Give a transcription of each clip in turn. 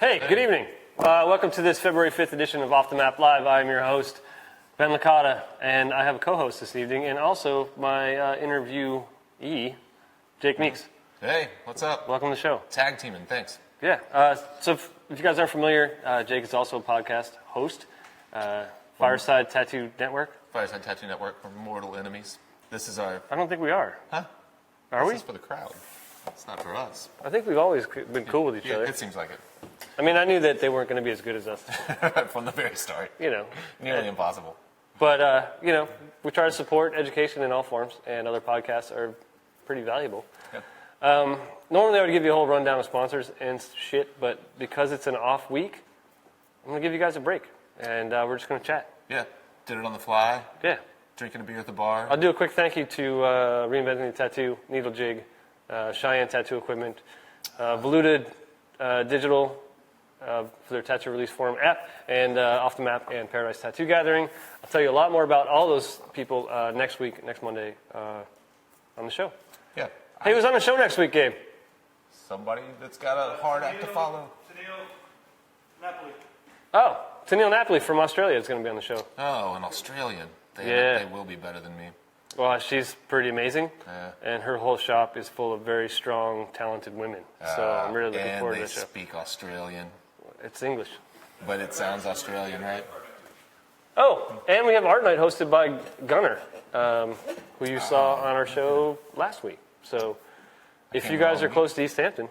Hey, good evening. Welcome to this February 5th edition of Off the Map Live. I am your host, Ben Licata, and I have a co-host this evening, and also my interviewee, Jake Meeks. Hey, what's up? Welcome to the show. Tag teaming, thanks. Yeah, so if you guys aren't familiar, Jake is also a podcast host, Fireside Tattoo Network. Fireside Tattoo Network, we're mortal enemies. This is our... I don't think we are. Huh? Are we? This is for the crowd. It's not for us. I think we've always been cool with each other. It seems like it. I mean, I knew that they weren't going to be as good as us. From the very start. You know. Nearly impossible. But, you know, we try to support education in all forms, and other podcasts are pretty valuable. Yeah. Normally I would give you a whole rundown of sponsors and shit, but because it's an off week, I'm going to give you guys a break, and we're just going to chat. Yeah. Did it on the fly. Yeah. Drinking a beer at the bar. I'll do a quick thank you to Reinventing the Tattoo, Needle Jig, Cheyenne Tattoo Equipment, Voluted Digital for their tattoo release forum app, and Off the Map and Paradise Tattoo Gathering. I'll tell you a lot more about all those people next Monday on the show. Yeah. Hey, who's on the show next week, Gabe? Somebody that's got a hard act to follow. Napoli. Oh, Tennille Napoli from Australia is going to be on the show. Oh, an Australian. Yeah. They will be better than me. Well, she's pretty amazing, Yeah. and her whole shop is full of very strong, talented women. So I'm really looking forward to the show. And they speak Australian. It's English. But it sounds Australian, right? Oh, and we have Art Night hosted by Gunner, who you saw on our show last week. So if you guys are close to East Hampton,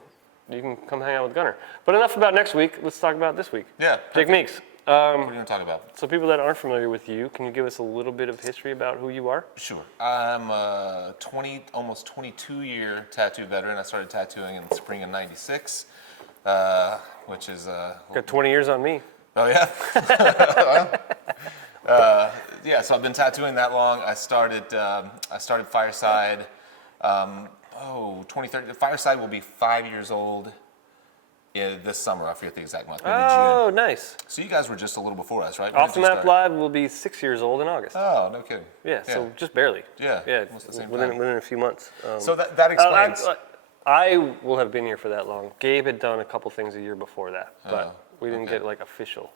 you can come hang out with Gunner. But enough about next week. Let's talk about this week. Yeah. Jake Meeks. What are you going to talk about? So people that aren't familiar with you, can you give us a little bit of history about who you are? Sure. I'm a almost 22-year tattoo veteran. I started tattooing in the spring of '96, which is... Got 20 years on me. Oh, yeah? Yeah, so I've been tattooing that long. I started Fireside, 2013. Fireside will be 5 years old this summer. I forget the exact month. Maybe Oh, June. nice. So you guys were just a little before us, right? When Off did the you Map start? Live will be 6 years old in August. Oh, no kidding. Yeah, so just barely. Yeah, Yeah, almost the same within time. a few months. So that explains. I will have been here for that long. Gabe had done a couple things a year before that, but we didn't get like official.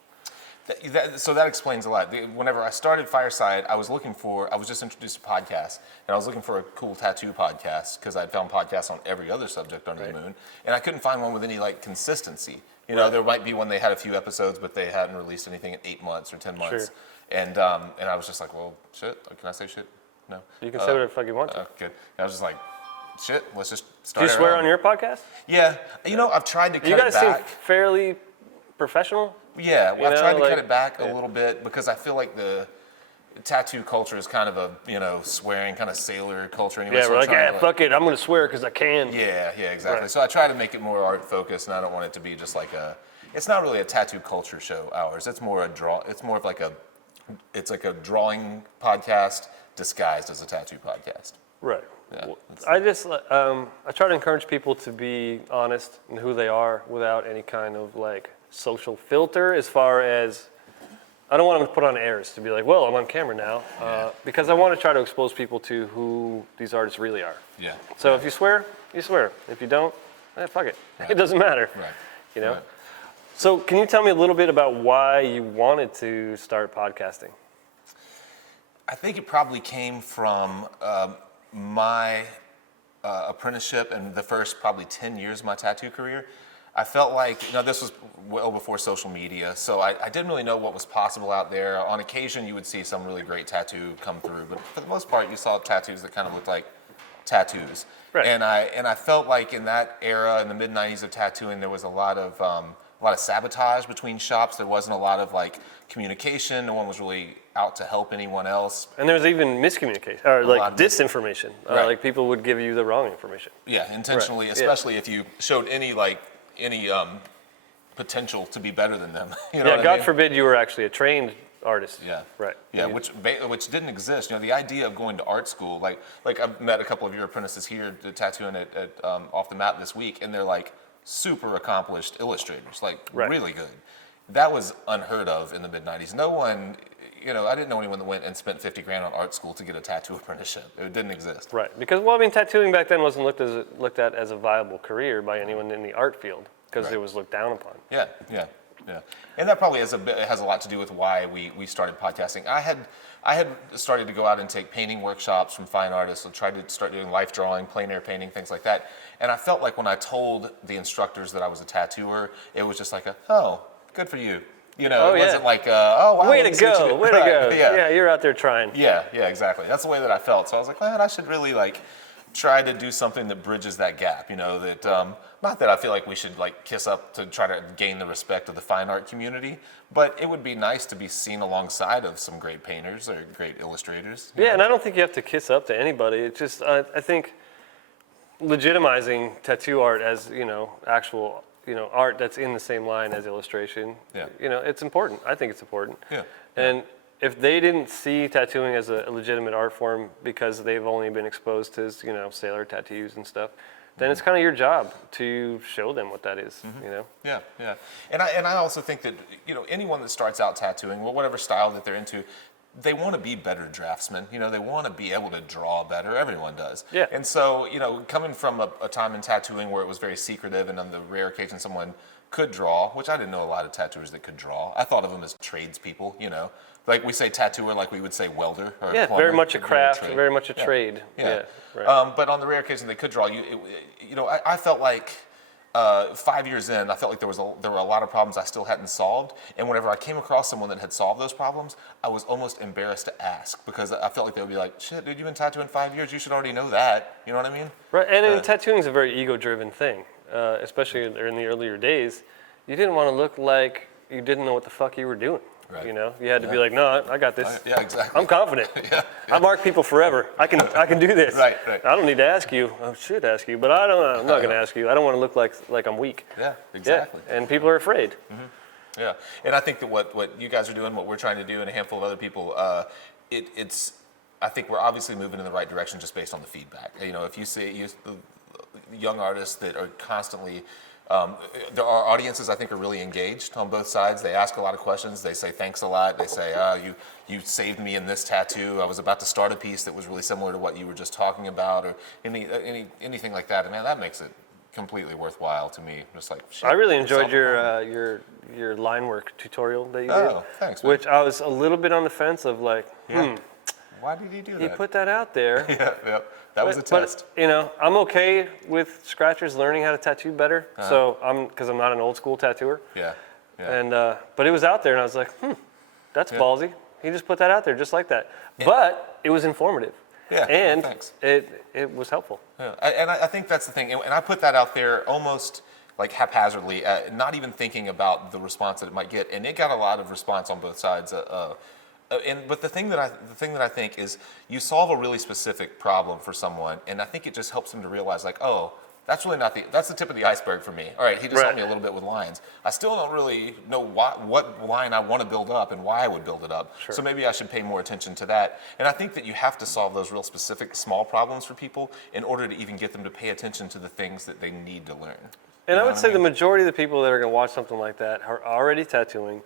So that explains a lot. Whenever I started Fireside, I was just introduced to podcasts, and I was looking for a cool tattoo podcast because I'd found podcasts on every other subject under the moon, and I couldn't find one with any like consistency. You know, there might be one they had a few episodes, but they hadn't released anything in 8 months or 10 months. Sure. And I was just like, well, shit. Can I say shit? No. You can say whatever the fuck you want to. Good. And I was just like, shit. Let's just Do start. you swear on your podcast? Yeah. You know, I've tried to cut You guys it back. seem fairly professional. Yeah, well, I've tried to like- cut it back a little bit because I feel like the tattoo culture is kind of a, swearing kind of sailor culture anyway. Yeah, so we're I'm like, trying yeah, to, fuck it, I'm going to swear because I can. Yeah, exactly. Right. So I try to make it more art focused, and I don't want it to be just like it's not really a tattoo culture show, ours. It's more it's more of like it's like a drawing podcast disguised as a tattoo podcast. Right. Yeah, I try to encourage people to be honest in who they are without any kind of like social filter as far as, I don't want them to put on airs to be like, well, I'm on camera now, because I want to try to expose people to who these artists really are. Yeah. So if you swear, you swear. If you don't, fuck it. It doesn't matter. Right. You know? Right. So can you tell me a little bit about why you wanted to start podcasting? I think it probably came from my apprenticeship and the first probably 10 years of my tattoo career. I felt like, this was well before social media, so I didn't really know what was possible out there. On occasion, you would see some really great tattoo come through, but for the most part, you saw tattoos that kind of looked like tattoos. Right. And I felt like in that era, in the mid-'90s of tattooing, there was a lot of sabotage between shops. There wasn't a lot of like communication. No one was really out to help anyone else. And there's even miscommunication, or like disinformation. Right. Like people would give you the wrong information. Yeah, intentionally, Right. especially if you showed any potential to be better than them. You know Yeah, what I God mean? forbid you were actually a trained artist. Yeah. Right. Yeah, which didn't exist. The idea of going to art school, like I've met a couple of your apprentices here tattooing at Off the Map this week, and they're like super accomplished illustrators, like really good. That was unheard of in the mid-'90s. No one, I didn't know anyone that went and spent $50,000 on art school to get a tattoo apprenticeship. It didn't exist. Right, because tattooing back then wasn't looked at as a viable career by anyone in the art field. because Right. it was looked down upon. Yeah, yeah, yeah. And that probably has a lot to do with why we started podcasting. I had started to go out and take painting workshops from fine artists and tried to start doing life drawing, plein air painting, things like that. And I felt like when I told the instructors that I was a tattooer, it was just like oh, good for you. You know, Oh, it yeah. wasn't like, oh, wow. Way to let me see what you go, did. way to Right, go. Yeah. Yeah, you're out there trying. Yeah, exactly. That's the way that I felt. So I was like, man, I should really try to do something that bridges that gap. You know, that not that I feel like we should kiss up to try to gain the respect of the fine art community, but it would be nice to be seen alongside of some great painters or great illustrators. Yeah, and I don't think you have to kiss up to anybody. It's just I think legitimizing tattoo art as actual art that's in the same line as illustration. Yeah. It's important. I think it's important. Yeah. And if they didn't see tattooing as a legitimate art form because they've only been exposed to sailor tattoos and stuff, then it's kind of your job to show them what that is. Yeah, yeah. And I also think that anyone that starts out tattooing, well, whatever style that they're into, they want to be better draftsmen. They want to be able to draw better. Everyone does. Yeah. And so, coming from a time in tattooing where it was very secretive and on the rare occasion someone could draw, which I didn't know a lot of tattooers that could draw. I thought of them as tradespeople, Like we say tattooer like we would say welder or Yeah, plumber. very much a craft, trade. very much a trade. Yeah. Right. But on the rare occasion they could draw, I felt like 5 years in, I felt like there were a lot of problems I still hadn't solved. And whenever I came across someone that had solved those problems, I was almost embarrassed to ask because I felt like they would be like, shit, dude, you've been tattooing 5 years. You should already know that. You know what I mean? Right, and tattooing is a very ego-driven thing, especially in the earlier days. You didn't want to look like you didn't know what the fuck you were doing. Right. You had to be like, no, I got this. Yeah, exactly. I'm confident. Yeah. I mark people forever. I can do this. Right. I don't need to ask you. I should ask you, but I'm not going to ask you. I don't want to look like I'm weak. Yeah, exactly. Yeah, and people are afraid. Yeah, and I think that what you guys are doing, what we're trying to do, and a handful of other people, it's. I think we're obviously moving in the right direction just based on the feedback. If you see the young artists that are constantly. There are audiences I think are really engaged on both sides. They ask a lot of questions. They say thanks a lot. They say, you saved me in this tattoo. I was about to start a piece that was really similar to what you were just talking about, or anything like that. And man, that makes it completely worthwhile to me. Just like shit, I really enjoyed your line work tutorial that you did. Oh, thanks, man. Which I was a little bit on the fence of Why did he do that? He put that out there. Yeah. That was a test. But, I'm okay with scratchers learning how to tattoo better. So because I'm not an old school tattooer. Yeah. And but it was out there, and I was like, that's ballsy. He just put that out there just like that. Yeah. But it was informative. Yeah. And thanks. it was helpful. Yeah. And I think that's the thing. And I put that out there almost like haphazardly, not even thinking about the response that it might get. And it got a lot of response on both sides. But the thing that I think is you solve a really specific problem for someone, and I think it just helps them to realize that's really that's the tip of the iceberg for me. All right, he just helped me a little bit with lines. I still don't really know what line I want to build up and why I would build it up. Sure. So maybe I should pay more attention to that. And I think that you have to solve those real specific small problems for people in order to even get them to pay attention to the things that they need to learn. And I would say the majority of the people that are going to watch something like that are already tattooing.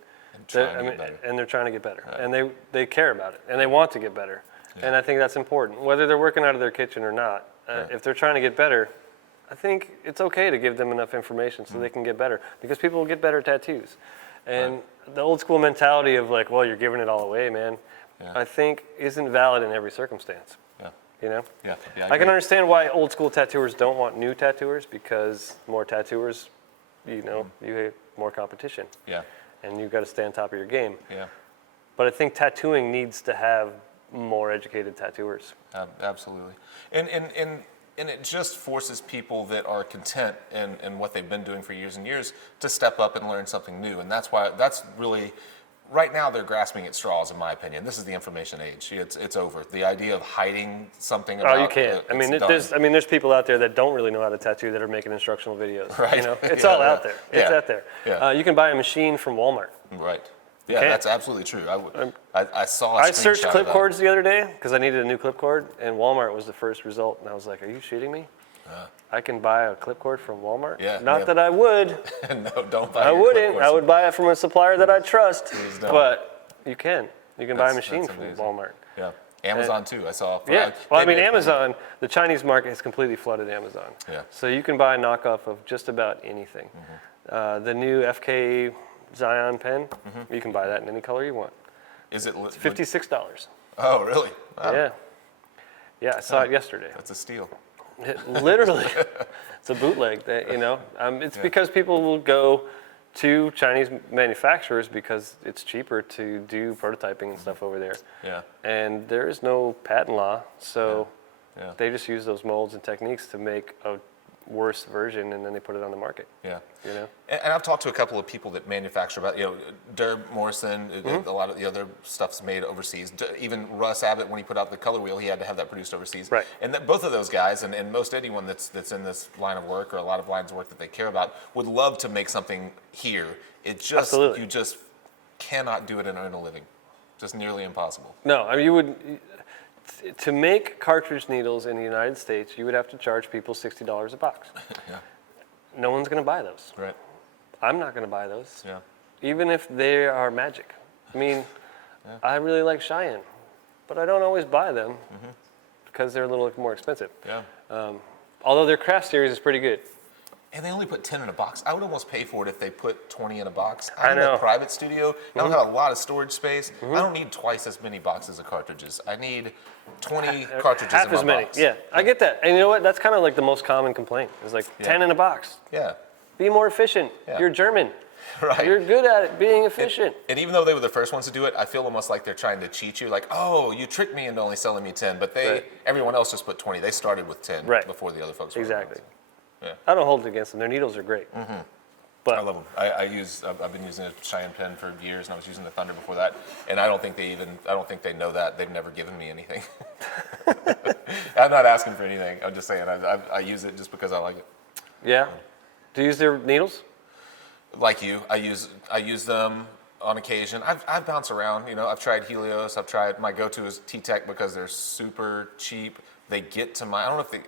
And they're trying to get better, right. And they care about it, and they want to get better, and I think that's important. Whether they're working out of their kitchen or not, right. If they're trying to get better, I think it's okay to give them enough information so they can get better, because people will get better at tattoos. And the old school mentality of like, well, you're giving it all away, man, I think isn't valid in every circumstance. Yeah, I can understand why old school tattooers don't want new tattooers, because more tattooers, you have more competition. Yeah. And you've got to stay on top of your game. Yeah. But I think tattooing needs to have more educated tattooers. Absolutely. And it just forces people that are content in what they've been doing for years and years to step up and learn something new. And that's really, right now they're grasping at straws, in my opinion. This is the information age. It's over. The idea of hiding something about you can't. There's people out there that don't really know how to tattoo that are making instructional videos. Right. It's all out there. It's out there. Yeah. You can buy a machine from Walmart. Right. Yeah, that's absolutely true. I saw. I searched clip cords the other day because I needed a new clip cord, and Walmart was the first result, and I was like, "Are you shitting me? I can buy a clip cord from Walmart? Yeah. Not that I would. No, don't buy. I wouldn't. I would buy it from a supplier that I trust. Please don't. But you can. You can buy a machine from Walmart. Yeah. Amazon too. I saw. Amazon. The Chinese market has completely flooded Amazon. Yeah. So you can buy a knockoff of just about anything. The new FK Zion pen, you can buy that in any color you want. Is it It's $56. Oh, really? Wow. Yeah. Yeah, I saw it yesterday. That's a steal. Literally. It's a bootleg. That, it's because people will go to Chinese manufacturers because it's cheaper to do prototyping and stuff over there. Yeah. And there is no patent law, so Yeah. they just use those molds and techniques to make a worse version, and then they put it on the market. Yeah. You know? And I've talked to a couple of people that manufacture, Derb Morrison, a lot of the other stuff's made overseas. Even Russ Abbott, when he put out the color wheel, he had to have that produced overseas. Right. And both of those guys, and most anyone that's in this line of work or a lot of lines of work that they care about, would love to make something here. It just, Absolutely. you just cannot do it and earn a living. Just nearly impossible. No, I mean, you would, to make cartridge needles in the United States, you would have to charge people $60 a box. Yeah. No one's going to buy those. Right. I'm not going to buy those, Yeah. even if they are magic. I mean, I really like Cheyenne, but I don't always buy them because they're a little more expensive. Yeah. Although their craft series is pretty good. And they only put 10 in a box. I would almost pay for it if they put 20 in a box. I I'm in know. a private studio. I don't have a lot of storage space. I don't need twice as many boxes of cartridges. I need 20 cartridges Half in my as many. box. Yeah, I get that. And you know what? That's kind of like the most common complaint. It's like 10 in a box. Yeah. Be more efficient. Yeah. You're German. Right. You're good at it, being efficient. And even though they were the first ones to do it, I feel almost like they're trying to cheat you. Like, oh, you tricked me into only selling me 10, but everyone else just put 20. They started with 10 before the other folks were. Exactly. Yeah. I don't hold it against them. Their needles are great. But I love them. I've been using a Cheyenne pen for years, and I was using the Thunder before that. And I don't think they know that. They've never given me anything. I'm not asking for anything. I'm just saying I use it just because I like it. Yeah. Do you use their needles? Like you, I use them on occasion. I've bounced around. I've tried Helios. My go-to is T-Tech because they're super cheap. They get to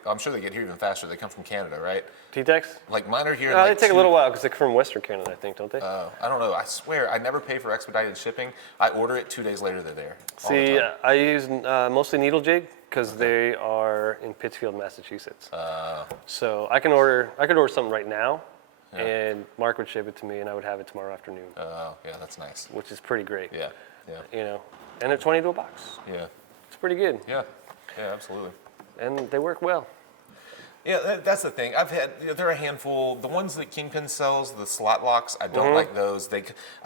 I'm sure they get here even faster. They come from Canada, right? T-Tex? Like mine are here. No, they take a little while because they're from Western Canada, I think, don't they? I don't know. I swear, I never pay for expedited shipping. I order it 2 days later, they're there. all the See, time. I use mostly Needle Jig because they are in Pittsfield, Massachusetts. So I could order something right now, and Mark would ship it to me, and I would have it tomorrow afternoon, Oh, yeah, that's nice. which is pretty great. Yeah, yeah, And they're 20 to a box. yeah, It's pretty good, yeah, yeah, absolutely. and they work well. Yeah, that's the thing. I've had, there are a handful. The ones that Kingpin sells, the slot locks, I don't like those.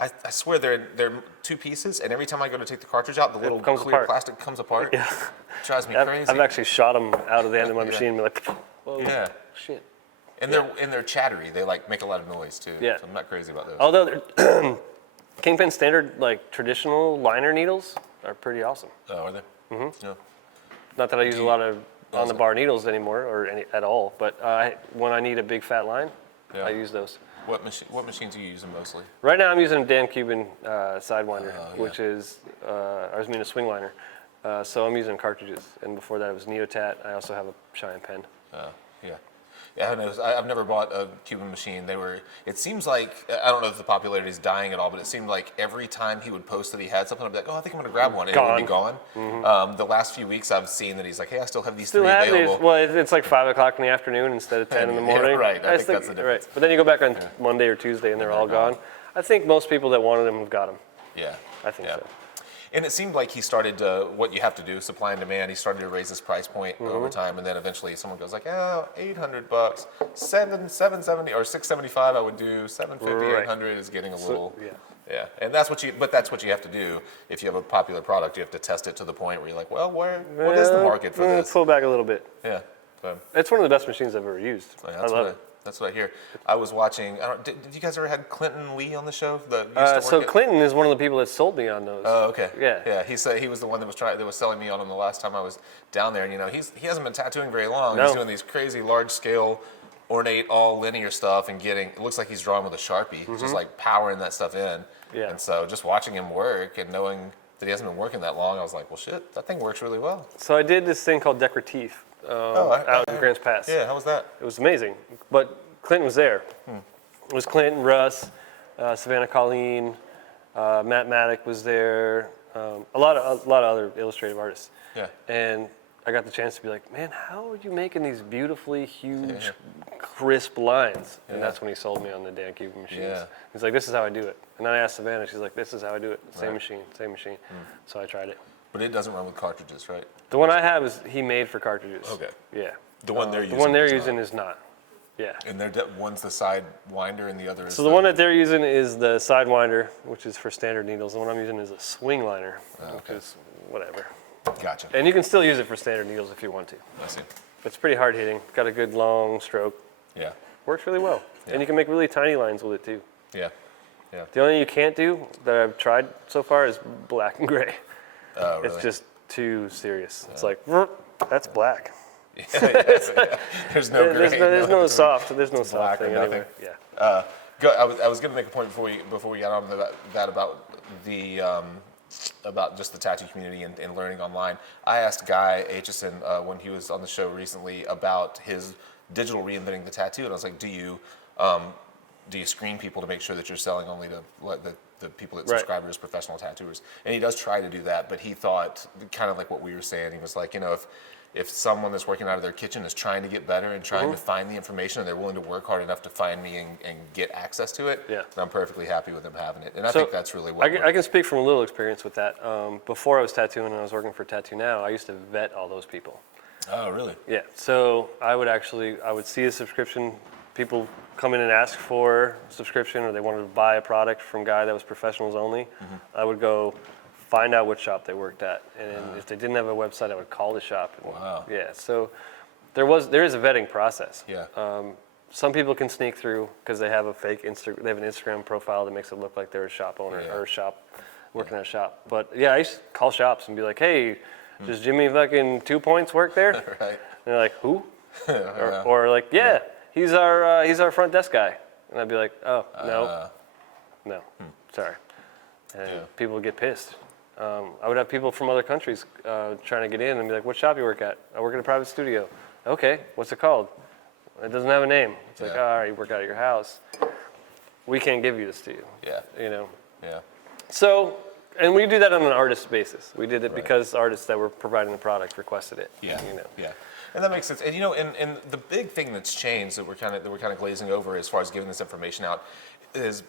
I swear they're two pieces, and every time I go to take the cartridge out, the little comes clear apart. plastic comes apart. Yeah. It drives me I've crazy. actually shot them out of the end of my machine and be like, whoa, Yeah. shit. And they're chattery. They make a lot of noise too. Yeah. So I'm not crazy about those. Although they're Kingpin standard, like traditional liner needles are pretty awesome. Oh, are they? Mm-hmm. Yeah. Not that I use a lot of on the bar needles anymore or at all, but when I need a big fat line, Yeah. I use those. What machines are you using mostly? Right now I'm using a Dan Cuban Sidewinder, Oh, yeah. which is, a swing liner. So I'm using cartridges. And before that it was Neotat. I also have a Cheyenne pen. Yeah. Yeah, I've never bought a Cuban machine. It seems like, I don't know if the popularity is dying at all, but it seemed like every time he would post that he had something, I'd be like, oh, I think I'm going to grab one. And it would be gone. The last few weeks I've seen that he's like, hey, I still have these three available. Well, it's like 5 o'clock in the afternoon instead of 10 in the morning. Yeah, right. I think that's the difference. Right. But then you go back on Monday or Tuesday and they're all gone. I think most people that wanted them have got them. Yeah. I think so. And it seemed like he started to, what you have to do, supply and demand, he started to raise his price point over time, and then eventually someone goes like, oh, $800, $770 or $675 I would do, $750, $800 is getting a little, yeah. And that's what you have to do if you have a popular product. You have to test it to the point where you're like, well, what is the market for this? Pull back a little bit. Yeah. So, It's one of the best machines I've ever used. I love it. That's what I hear. I was watching. Did you guys ever had Clinton Lee on the show? Clinton is one of the people that sold me on those. Oh, okay. Yeah. Yeah. He said he was the one that was selling me on them the last time I was down there. And he hasn't been tattooing very long. No. He's doing these crazy large scale, ornate, all linear stuff, and it looks like he's drawing with a Sharpie, just like powering that stuff in. Yeah. And so just watching him work and knowing that he hasn't been working that long, I was like, well, shit, that thing works really well. So I did this thing called Decorative out in Grants Pass. Yeah. How was that? It was amazing. But Clinton was there. It was Clinton, Russ, Savannah Colleen, Matt Maddock was there, a lot of other illustrative artists. Yeah. And I got the chance to be like, man, how are you making these beautifully huge, crisp lines. And Yeah. that's when he sold me on the Dan Cuban machines. Yeah. He's like, this is how I do it. And then I asked Savannah, she's like, this is how I do it. Same Right. machine, same machine. So I tried it. But it doesn't run with cartridges, right? The one I have is he made for cartridges. Okay. Yeah. The one they're The using. one they're is using not. is not. Yeah. And one's the side winder and the other is So the one that they're using is the Sidewinder, which is for standard needles. The one I'm using is a swing liner, which is whatever. Gotcha. And you can still use it for standard needles if you want to. I see. It's pretty hard hitting. Got a good long stroke. Yeah. Works really well. Yeah. And you can make really tiny lines with it too. Yeah. Yeah. The only thing you can't do that I've tried so far is black and gray. Oh, really? It's just too serious. It's like, that's black. There's no gray. There's no soft. There's no black soft or thing nothing. anywhere. Yeah. I was going to make a point before we got on to that about the about just the tattoo community and learning online. I asked Guy Aitchison when he was on the show recently about his digital reinventing the tattoo, and I was like, do you screen people to make sure that you're selling only to the people that Right. subscribe as professional tattooers? And he does try to do that, but he thought, kind of like what we were saying, he was like, if someone that's working out of their kitchen is trying to get better and trying to find the information and they're willing to work hard enough to find me and get access to it, Yeah. then I'm perfectly happy with them having it. And I So, think that's really what I can speak from a little experience with that. Before I was tattooing and I was working for Tattoo Now, I used to vet all those people. Oh, really? Yeah, so I would see a subscription, people come in and ask for a subscription or they wanted to buy a product from a guy that was professionals only. I would go find out which shop they worked at. And if they didn't have a website, I would call the shop. And, Wow. Yeah, so there is a vetting process. Yeah. Some people can sneak through because they have they have an Instagram profile that makes it look like they're a shop owner Yeah. or a shop working at a shop. But yeah, I used to call shops and be like, hey, does Jimmy fucking 2 Points work there? And Right. they're like, who? Or like, yeah, he's our front desk guy. And I'd be like, oh, no, sorry. And people would get pissed. I would have people from other countries trying to get in and be like, what shop you work at? I work at a private studio. Okay, what's it called? It doesn't have a name. It's like, Yeah. all right, you work out of your house. We can't give you this to you. Yeah. Yeah. So, and we do that on an artist basis. We did it Right. because artists that were providing the product requested it. Yeah. You know. Yeah. And that makes sense. And and the big thing that's changed that we're kind of glazing over as far as giving this information out is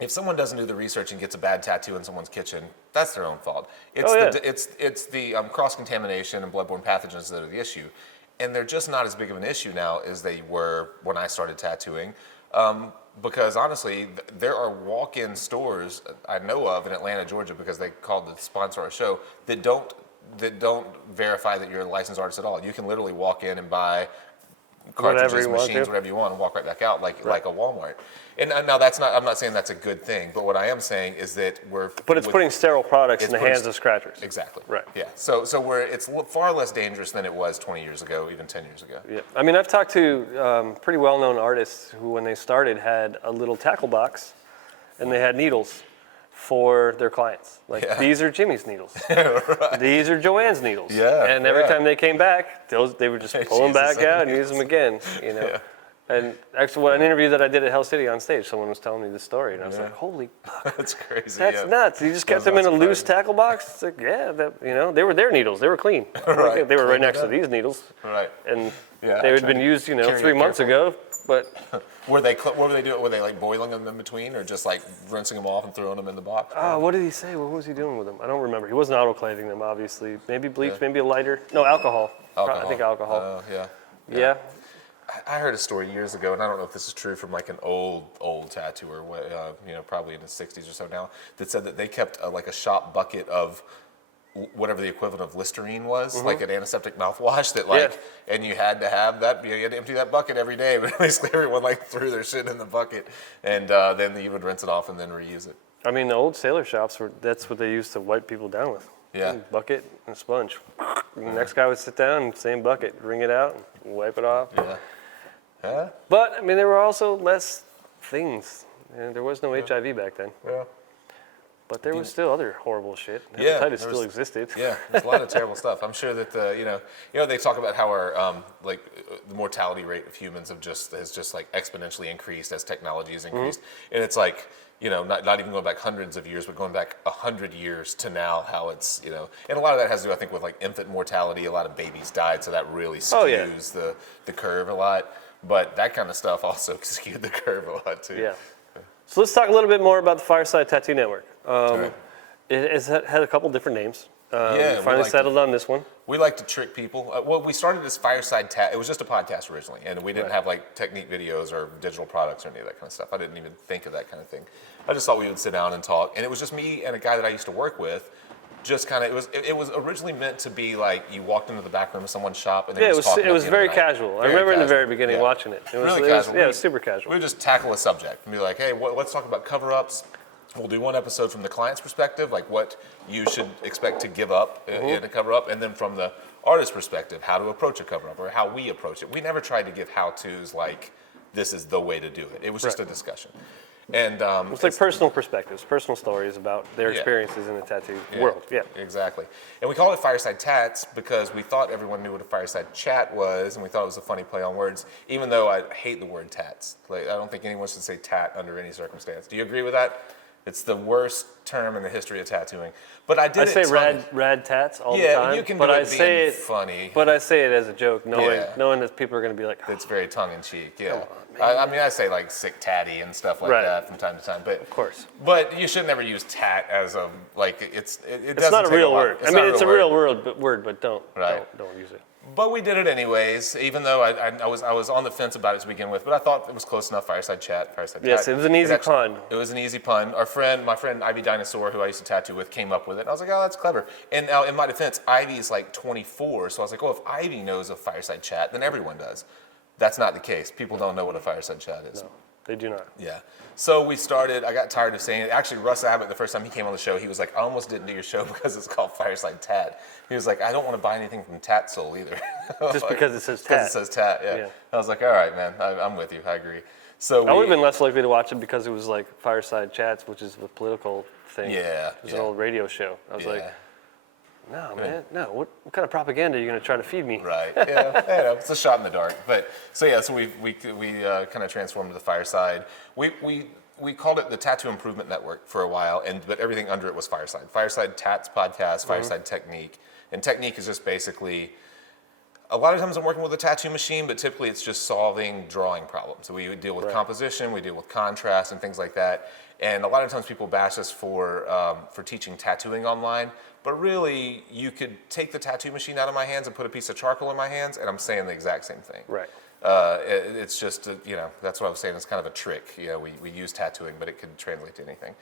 if someone doesn't do the research and gets a bad tattoo in someone's kitchen, that's their own fault. It's the cross contamination and bloodborne pathogens that are the issue, and they're just not as big of an issue now as they were when I started tattooing. Because honestly, there are walk-in stores I know of in Atlanta, Georgia, because they called to sponsor our show, that don't verify that you're a licensed artist at all. You can literally walk in and buy cartridges, machines, whatever you want, and walk right back out like a Walmart. And now I'm not saying that's a good thing, but what I am saying is that But it's putting sterile products in the putting hands of scratchers. Exactly. Right. Yeah. So it's far less dangerous than it was 20 years ago, even 10 years ago. Yeah. I mean, I've talked to pretty well-known artists who, when they started, had a little tackle box, and they had needles for their clients. Like, these are Jimmy's needles. Right. These are Joanne's needles. Yeah. And every time they came back, they would just pull them back out and use them again. Yeah. And actually, an interview that I did at Hell City on stage, someone was telling me this story, and I was like, "Holy fuck, That's crazy. that's nuts!" You just kept them in a loose tackle box. It's like, yeah, they were their needles. They were clean. Right. They were right Cleaned it next to up. these needles, Right. and Yeah, they had trying been to used, carry 3 it months carefully. ago. But What were they doing? Were they like boiling them in between, or just like rinsing them off and throwing them in the box? what did he say? What was he doing with them? I don't remember. He wasn't autoclaving them, obviously. Maybe bleach, maybe a lighter. No, alcohol. I think alcohol. Yeah. Yeah. I heard a story years ago, and I don't know if this is true from like an old tattooer, probably in the 60s or so now, that said that they kept a shop bucket of whatever the equivalent of Listerine was, like an antiseptic mouthwash and you had to have that, you had to empty that bucket every day, but basically everyone threw their shit in the bucket, and then you would rinse it off and then reuse it. I mean, the old sailor shops that's what they used to wipe people down with. Yeah. Bucket and sponge. And the next guy would sit down, same bucket, wring it out, and wipe it off. Yeah. Huh? But, I mean, there were also less things. There was no HIV back then. Yeah. But there was still other horrible shit. Yeah, Hepatitis still existed. Yeah, there's a lot of terrible stuff. I'm sure that they talk about how our the mortality rate of humans has just like exponentially increased as technology has increased, and it's like not even going back hundreds of years, but going back 100 years to now, how it's and a lot of that has to do I think with like infant mortality. A lot of babies died, so that really skews the curve a lot. But that kind of stuff also skewed the curve a lot too. Yeah. So let's talk a little bit more about the Fireside Tattoo Network. Right. It has had a couple different names. We we finally like settled on this one. We like to trick people. Well, we started as Fireside Tat. It was just a podcast originally, and we didn't have like technique videos or digital products or any of that kind of stuff. I didn't even think of that kind of thing. I just thought we would sit down and talk, and it was just me and a guy that I used to work with. Just kind of, it was originally meant to be like you walked into the back room of someone's shop and they were just talking. It was very casual. I remember in the very beginning watching it. It was really casual. It was super casual. We would just tackle a subject and be like, hey, let's talk about cover-ups. We'll do one episode from the client's perspective, like what you should expect to give up in a cover-up, and then from the artist's perspective, how to approach a cover-up or how we approach it. We never tried to give how-tos like this is the way to do it. It was just a discussion. And it's like personal perspectives, personal stories about their experiences in the tattoo world. Yeah, exactly. And we called it Fireside Tats because we thought everyone knew what a fireside chat was, and we thought it was a funny play on words. Even though I hate the word tats, like I don't think anyone should say tat under any circumstance. Do you agree with that? It's the worst term in the history of tattooing. But I say rad tats all the time. Yeah, you can do it being funny. But I say it as a joke, knowing that people are going to be like, it's very tongue in cheek. Yeah. Come on, I mean, I say like sick tatty and stuff like that from time to time. But of course. But you should never use tat as a like. It's not a real word. I mean, it's a real word, but don't use it. But we did it anyways, even though I was on the fence about it to begin with. But I thought it was close enough. Fireside chat, fireside yes, chat. It was an easy pun. It was an easy pun. My friend Ivy Dinosaur, who I used to tattoo with, came up with it. And I was like, oh, that's clever. And now, in my defense, Ivy is like 24, so I was like, oh, if Ivy knows of fireside chat, then everyone does. That's not the case. People don't know what a fireside chat is. No, they do not. Yeah. So we started, I got tired of saying it. Actually, Russ Abbott, the first time he came on the show, he was like, I almost didn't do your show because it's called Fireside Tat. He was like, I don't want to buy anything from Tat Soul either. Just because it says Tat. Because it says Tat, yeah. I was like, all right, man, I'm with you. I agree. So I would have been less likely to watch it because it was like Fireside Chats, which is a political thing. Yeah. It was an old radio show. I was like, no, man, no. What kind of propaganda are you going to try to feed me? Right. Yeah. It's a shot in the dark. But so we kind of transformed to the Fireside. We called it the Tattoo Improvement Network for a while, but everything under it was Fireside. Fireside Tats Podcast, Fireside Technique. And Technique is just basically, a lot of times I'm working with a tattoo machine, but typically it's just solving drawing problems. So we deal with composition, we deal with contrast and things like that. And a lot of times people bash us for teaching tattooing online, but really you could take the tattoo machine out of my hands and put a piece of charcoal in my hands, and I'm saying the exact same thing. Right. It's just, that's what I was saying. It's kind of a trick. We use tattooing, but it could translate to anything.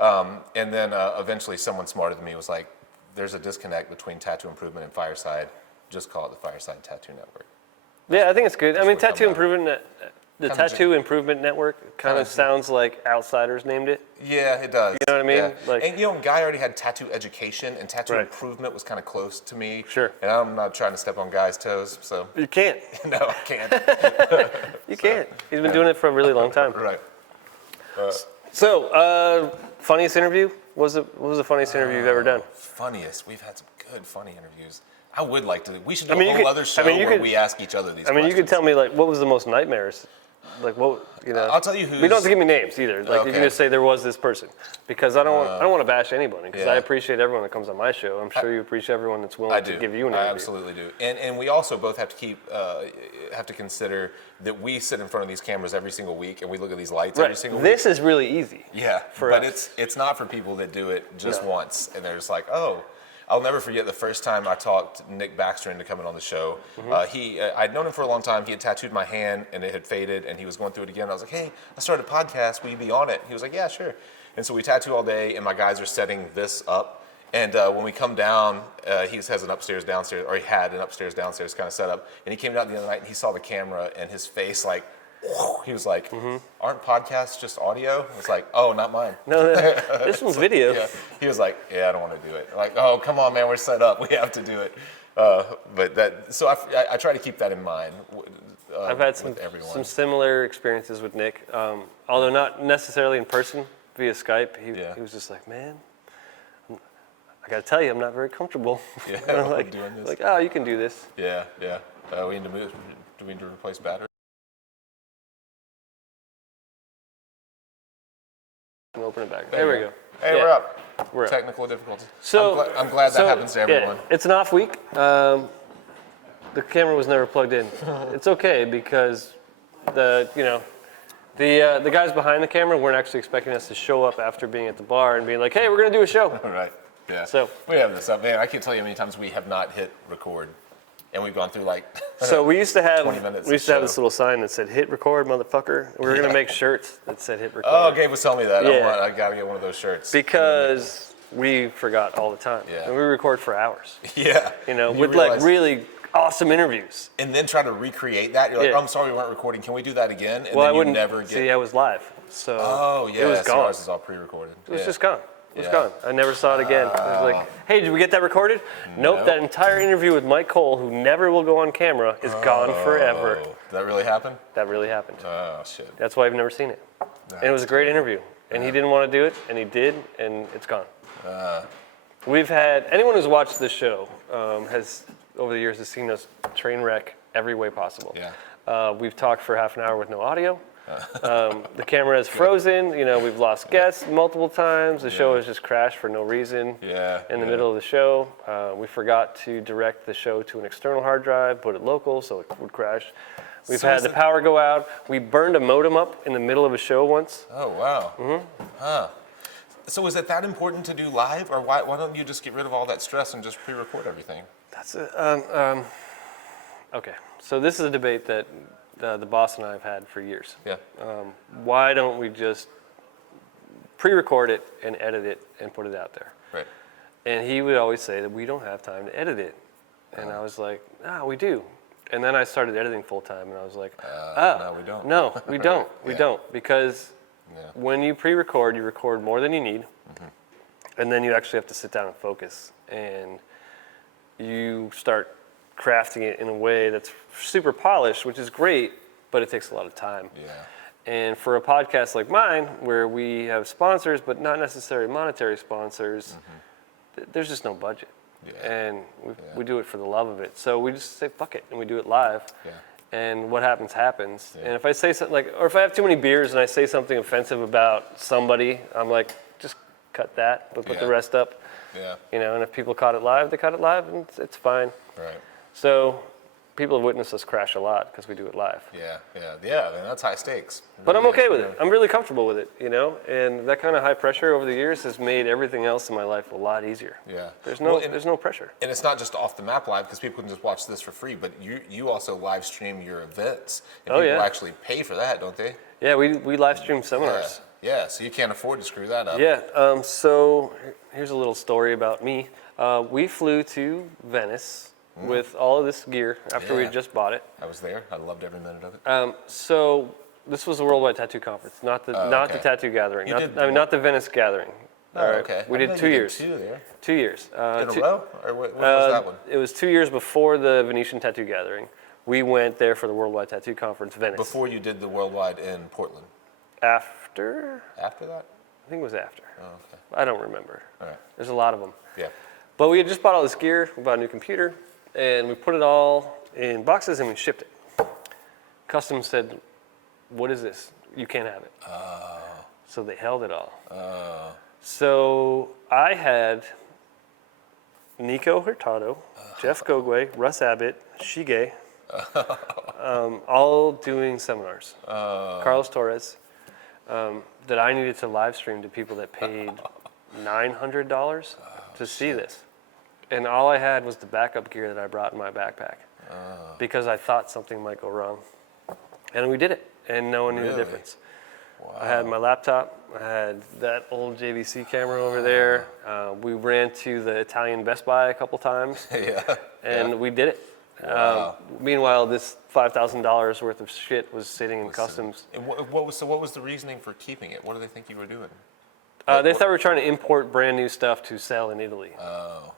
And then eventually someone smarter than me was like, there's a disconnect between tattoo improvement and Fireside. Just call it the Fireside Tattoo Network. Yeah, I think it's good. I mean, Tattoo Improvement, the Tattoo Improvement Network kind of sounds like Outsiders named it. Yeah, it does. You know what I mean? Yeah. Like, and Guy already had tattoo education, and tattoo improvement was kind of close to me. Sure. And I'm not trying to step on Guy's toes, so. You can't. No, I can't. You can't. He's been doing it for a really long time. Right. So, funniest interview? What was the funniest interview you've ever done? Funniest. We've had some good funny interviews. I would like to. We should do a whole other show where we ask each other these questions. You could tell me, like, what was the most nightmares? Like, what, I'll tell you who. You don't have to give me names either. Like, you can just say there was this person. Because I don't want to bash anybody. Because I appreciate everyone that comes on my show. I'm sure you appreciate everyone that's willing to give you an interview. I absolutely do. And we also both have to consider that we sit in front of these cameras every single week and we look at these lights every single week. This is really easy. Yeah. But it's not for people that do it just once and they're just like, oh. I'll never forget the first time I talked Nick Baxter into coming on the show. I'd known him for a long time. He had tattooed my hand and it had faded and he was going through it again. I was like, hey, I started a podcast. Will you be on it? He was like, yeah, sure. And so we tattoo all day and my guys are setting this up. And when we come down, he has an upstairs, downstairs, or he had an upstairs, downstairs kind of setup. And he came down the other night and he saw the camera and his face like, he was like, aren't podcasts just audio? I was like, oh, not mine. No, this one's video. Yeah. He was like, yeah, I don't want to do it. I'm like, oh, come on, man, we're set up. We have to do it. So I try to keep that in mind. I've had some similar experiences with Nick, although not necessarily in person, via Skype. He was just like, man, I got to tell you, I'm not very comfortable. Yeah, I'm like, doing this. like, oh, you can do this. Yeah. We need to move. Do we need to replace batteries? And open it back. There we go. Hey, Yeah. we're up. We're up. Technical difficulties. So I'm glad that happens to everyone. Yeah, it's an off week. The camera was never plugged in. It's okay because the guys behind the camera weren't actually expecting us to show up after being at the bar and being like, hey, we're gonna do a show. All right. Yeah. So we have this up. Man, I can't tell you how many times we have not hit record, and we've gone through like. So we used to have 20 minutes we used to have of this show. little sign that said "Hit record, motherfucker." We were gonna make shirts that said "Hit record." Oh, Gabe was telling me that. Yeah. I gotta get one of those shirts. Because we forgot all the time. Yeah. And we record for hours. Yeah. With realize- like really awesome interviews. And then try to recreate that. You're like, Yeah. oh, I'm sorry we weren't recording. Can we do that again? And Well, I then you wouldn't never get. see. I was live, so Oh yeah. it was so gone. ours is all pre-recorded. It was Yeah. just gone. It was Yeah. gone. I never saw it again. It was like, hey, did we get that recorded? Nope. Nope. That entire interview with Mike Cole, who never will go on camera, is gone forever. Oh, did that really happen? That really happened. Oh shit. That's why I've never seen it. And it was a great interview. And he didn't want to do it, and he did, and it's gone. We've had, anyone who's watched this show has, over the years, has seen us train wreck every way possible. Yeah. We've talked for half an hour with no audio. The camera is frozen. We've lost guests multiple times. The show has just crashed for no reason. Yeah. In the middle of the show, we forgot to direct the show to an external hard drive, put it local so it would crash. We've So had is the it- power go out. We burned a modem up in the middle of a show once. Oh wow. Mm-hmm. Huh. So is it that important to do live, or why don't you just get rid of all that stress and just pre-record everything? That's okay. So this is a debate that the boss and I have had for years. Yeah. Why don't we just pre-record it and edit it and put it out there? Right. And he would always say that we don't have time to edit it. And I was like, we do. And then I started editing full time, and I was like, no, we don't. No, we don't. We Yeah. don't. Because Yeah. when you pre-record, you record more than you need. And then you actually have to sit down and focus. And you start crafting it in a way that's super polished, which is great, but it takes a lot of time. Yeah. And for a podcast like mine, where we have sponsors, but not necessarily monetary sponsors, there's just no budget. Yeah. And we do it for the love of it. So we just say, fuck it, and we do it live. Yeah. And what happens, happens. Yeah. And if I say something or if I have too many beers and I say something offensive about somebody, I'm like, just cut that, but put the Yeah. rest up. Yeah. And if people caught it live, they caught it live, and it's fine. Right. So people have witnessed us crash a lot because we do it live. Yeah. Yeah. Man, that's high stakes. But I'm Really okay is. with it. I'm really comfortable with it, and that kind of high pressure over the years has made everything else in my life a lot easier. Yeah. There's no Well, there's no pressure. And it's not just off the map live because people can just watch this for free, but you also live stream your events. And Oh, people yeah. actually pay for that, don't they? Yeah, we live stream Yeah. seminars. Yeah. So you can't afford to screw that up. Yeah. So here's a little story about me. We flew to Venice with all of this gear after we Yeah. had just bought it. I was there. I loved every minute of it. So this was the Worldwide Tattoo Conference, not the okay. Tattoo Gathering, You did not the Venice Gathering. Oh, All right. okay. We I did didn't 2 know you years. did 2 there. 2 years. In a row? Or when was that one? It was 2 years before the Venetian Tattoo Gathering. We went there for the Worldwide Tattoo Conference, Venice. Before you did the worldwide in Portland. After? After that? I think it was after. Oh, okay. I don't remember. All right. There's a lot of them. Yeah. But we had just bought all this gear. We bought a new computer, and we put it all in boxes and we shipped it. Customs said, "What is this? You can't have it." So they held it all. So I had Nico Hurtado, Jeff Gogwe, Russ Abbott, Shige, all doing seminars. Carlos Torres, that I needed to live stream to people that paid $900 to see this. And all I had was the backup gear that I brought in my backpack because I thought something might go wrong. And we did it, and no one knew the Really? difference. I had my laptop, I had that old JVC camera over there. We ran to the Italian Best Buy a couple times, Yeah. and we did it. Wow. Meanwhile, this $5,000 worth of shit was sitting in customs. And what was the reasoning for keeping it? What do they think you were doing? They thought we were trying to import brand new stuff to sell in Italy. Oh.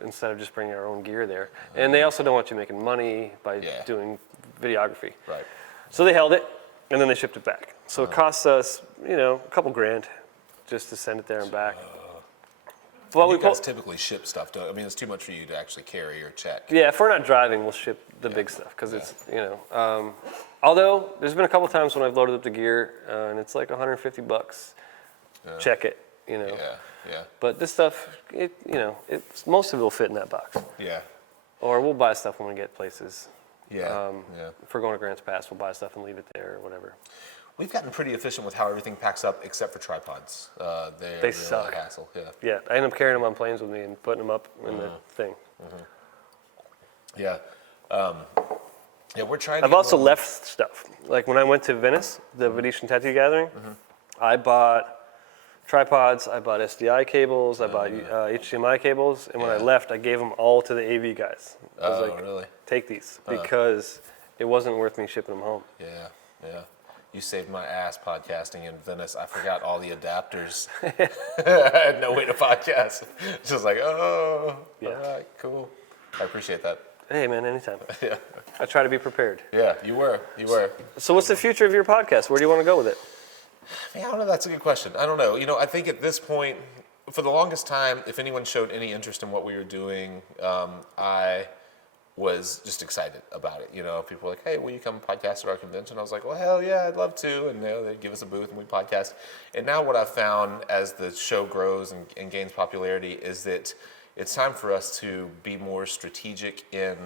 Instead of just bringing our own gear there. And they also don't want you making money by Yeah. doing videography. Right. So they held it, and then they shipped it back. So it costs us, a couple grand just to send it there and back. Well, you guys typically ship stuff, don't? I mean, it's too much for you to actually carry or check. Yeah, if we're not driving, we'll ship the big stuff because it's, although there's been a couple times when I've loaded up the gear and it's like $150. Check it, Yeah, yeah, But this stuff, most of it will fit in that box. yeah, Or we'll buy stuff when we get places. yeah, yeah. If we're going to Grants Pass, we'll buy stuff and leave it there or whatever. We've gotten pretty efficient with how everything packs up, except for tripods. They're They really suck. a hassle. Yeah, Yeah, I end up carrying them on planes with me and putting them up in the thing. yeah, yeah. We're trying. I've also left stuff. Like when I went to Venice, the Venetian Tattoo Gathering, I bought tripods, I bought SDI cables, I bought HDMI cables, and when I left, I gave them all to the AV guys. I was like, really? take these, because it wasn't worth me shipping them home. Yeah, yeah. You saved my ass podcasting in Venice. I forgot all the adapters. I had no way to podcast. It's just like, all right, cool. I appreciate that. Hey man, anytime. Yeah, I try to be prepared. yeah. You were. So what's the future of your podcast? Where do you want to go with it? Yeah, I don't know. That's a good question. I don't know. I think at this point, for the longest time, if anyone showed any interest in what we were doing, I was just excited about it. People were like, hey, will you come podcast at our convention? I was like, well, hell yeah, I'd love to. And they'd give us a booth and we'd podcast. And now what I've found as the show grows and gains popularity is that it's time for us to be more strategic in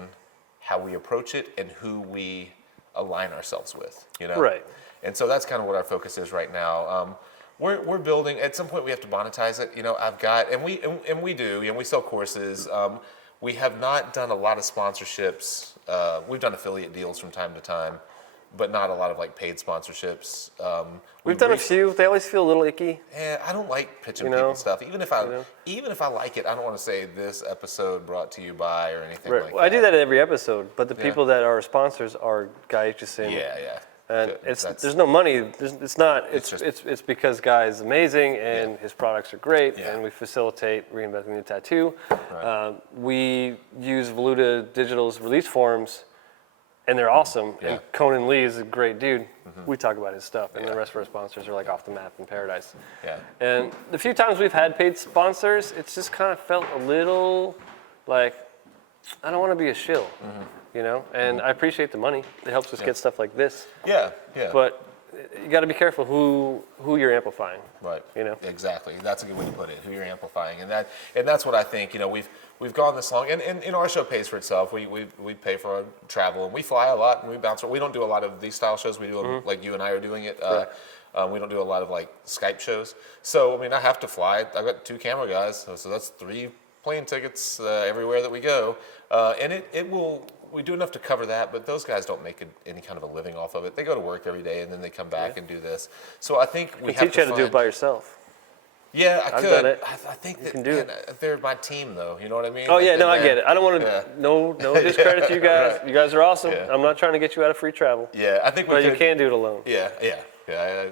how we approach it and who we align ourselves with, Right. And so that's kind of what our focus is right now. We're building. At some point, we have to monetize it. I've got, and we do. We sell courses. We have not done a lot of sponsorships. We've done affiliate deals from time to time, but not a lot of like paid sponsorships. We've done a few. They always feel a little icky. Yeah, I don't like pitching people stuff. Even if I like it, I don't want to say this episode brought to you by or anything like that. I do that at every episode, but the people that are sponsors are guys just saying, Yeah. and Good. there's no money. It's because Guy is amazing and his products are great, and we facilitate reinventing the tattoo. Right. We use Voluta Digital's release forms, and they're awesome. Yeah. And Conan Lee is a great dude. We talk about his stuff, and the rest of our sponsors are like Off the Map and Paradise. Yeah. And the few times we've had paid sponsors, it's just kind of felt a little like I don't want to be a shill. And I appreciate the money. It helps us get stuff like this. Yeah. But you got to be careful who you're amplifying. Right. Exactly. That's a good way to put it. Who you're amplifying, and that's what I think. We've gone this long, and our show pays for itself. We pay for our travel, and we fly a lot, and we bounce. We don't do a lot of these style shows. We do them like you and I are doing it. We don't do a lot of like Skype shows. So I have to fly. I've got 2 camera guys, so that's 3 plane tickets everywhere that we go, and it will. We do enough to cover that, but those guys don't make any kind of a living off of it. They go to work every day, and then they come back and do this. So I think we have teach you how to do it by yourself. Yeah, I could. done it. I think that can do it. they're my team, though. You know what I mean? Oh yeah, no, I get it. I don't want to. No discredit to you guys. Right. You guys are awesome. Yeah. I'm not trying to get you out of free travel. Yeah, I think we But could. you can do it alone. Yeah.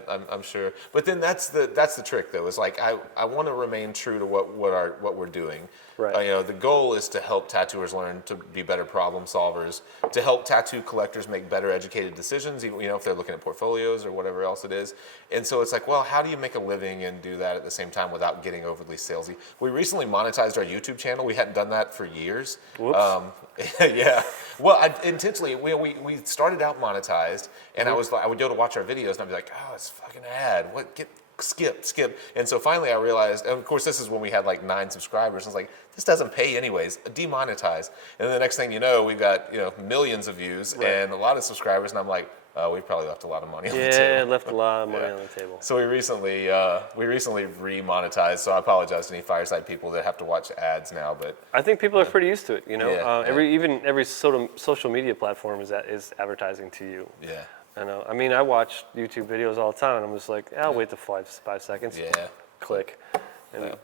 I'm sure. But then that's the trick, though. Is like I want to remain true to what we're doing. Right. The goal is to help tattooers learn to be better problem solvers, to help tattoo collectors make better educated decisions, even if they're looking at portfolios or whatever else it is. And so it's like, well, how do you make a living and do that at the same time without getting overly salesy? We recently monetized our YouTube channel. We hadn't done that for years. Whoops. Yeah. Well, intentionally, we started out monetized, and I would go to watch our videos, and I'd be like, oh, it's a fucking ad. Skip. And so finally I realized, and of course this is when we had like 9 subscribers. I was like, this doesn't pay anyways, demonetize. And then the next thing you know, we've got millions of views and a lot of subscribers, and I'm like, we probably left a lot of money on the table. Yeah, left a lot of money on the table. So we recently re-monetized. So I apologize to any Fireside people that have to watch ads now, but I think people are pretty used to it. Yeah. Every social media platform is advertising to you. yeah. I know. I watch YouTube videos all the time, and I'm just like, I'll wait the 5 seconds. Yeah. Click.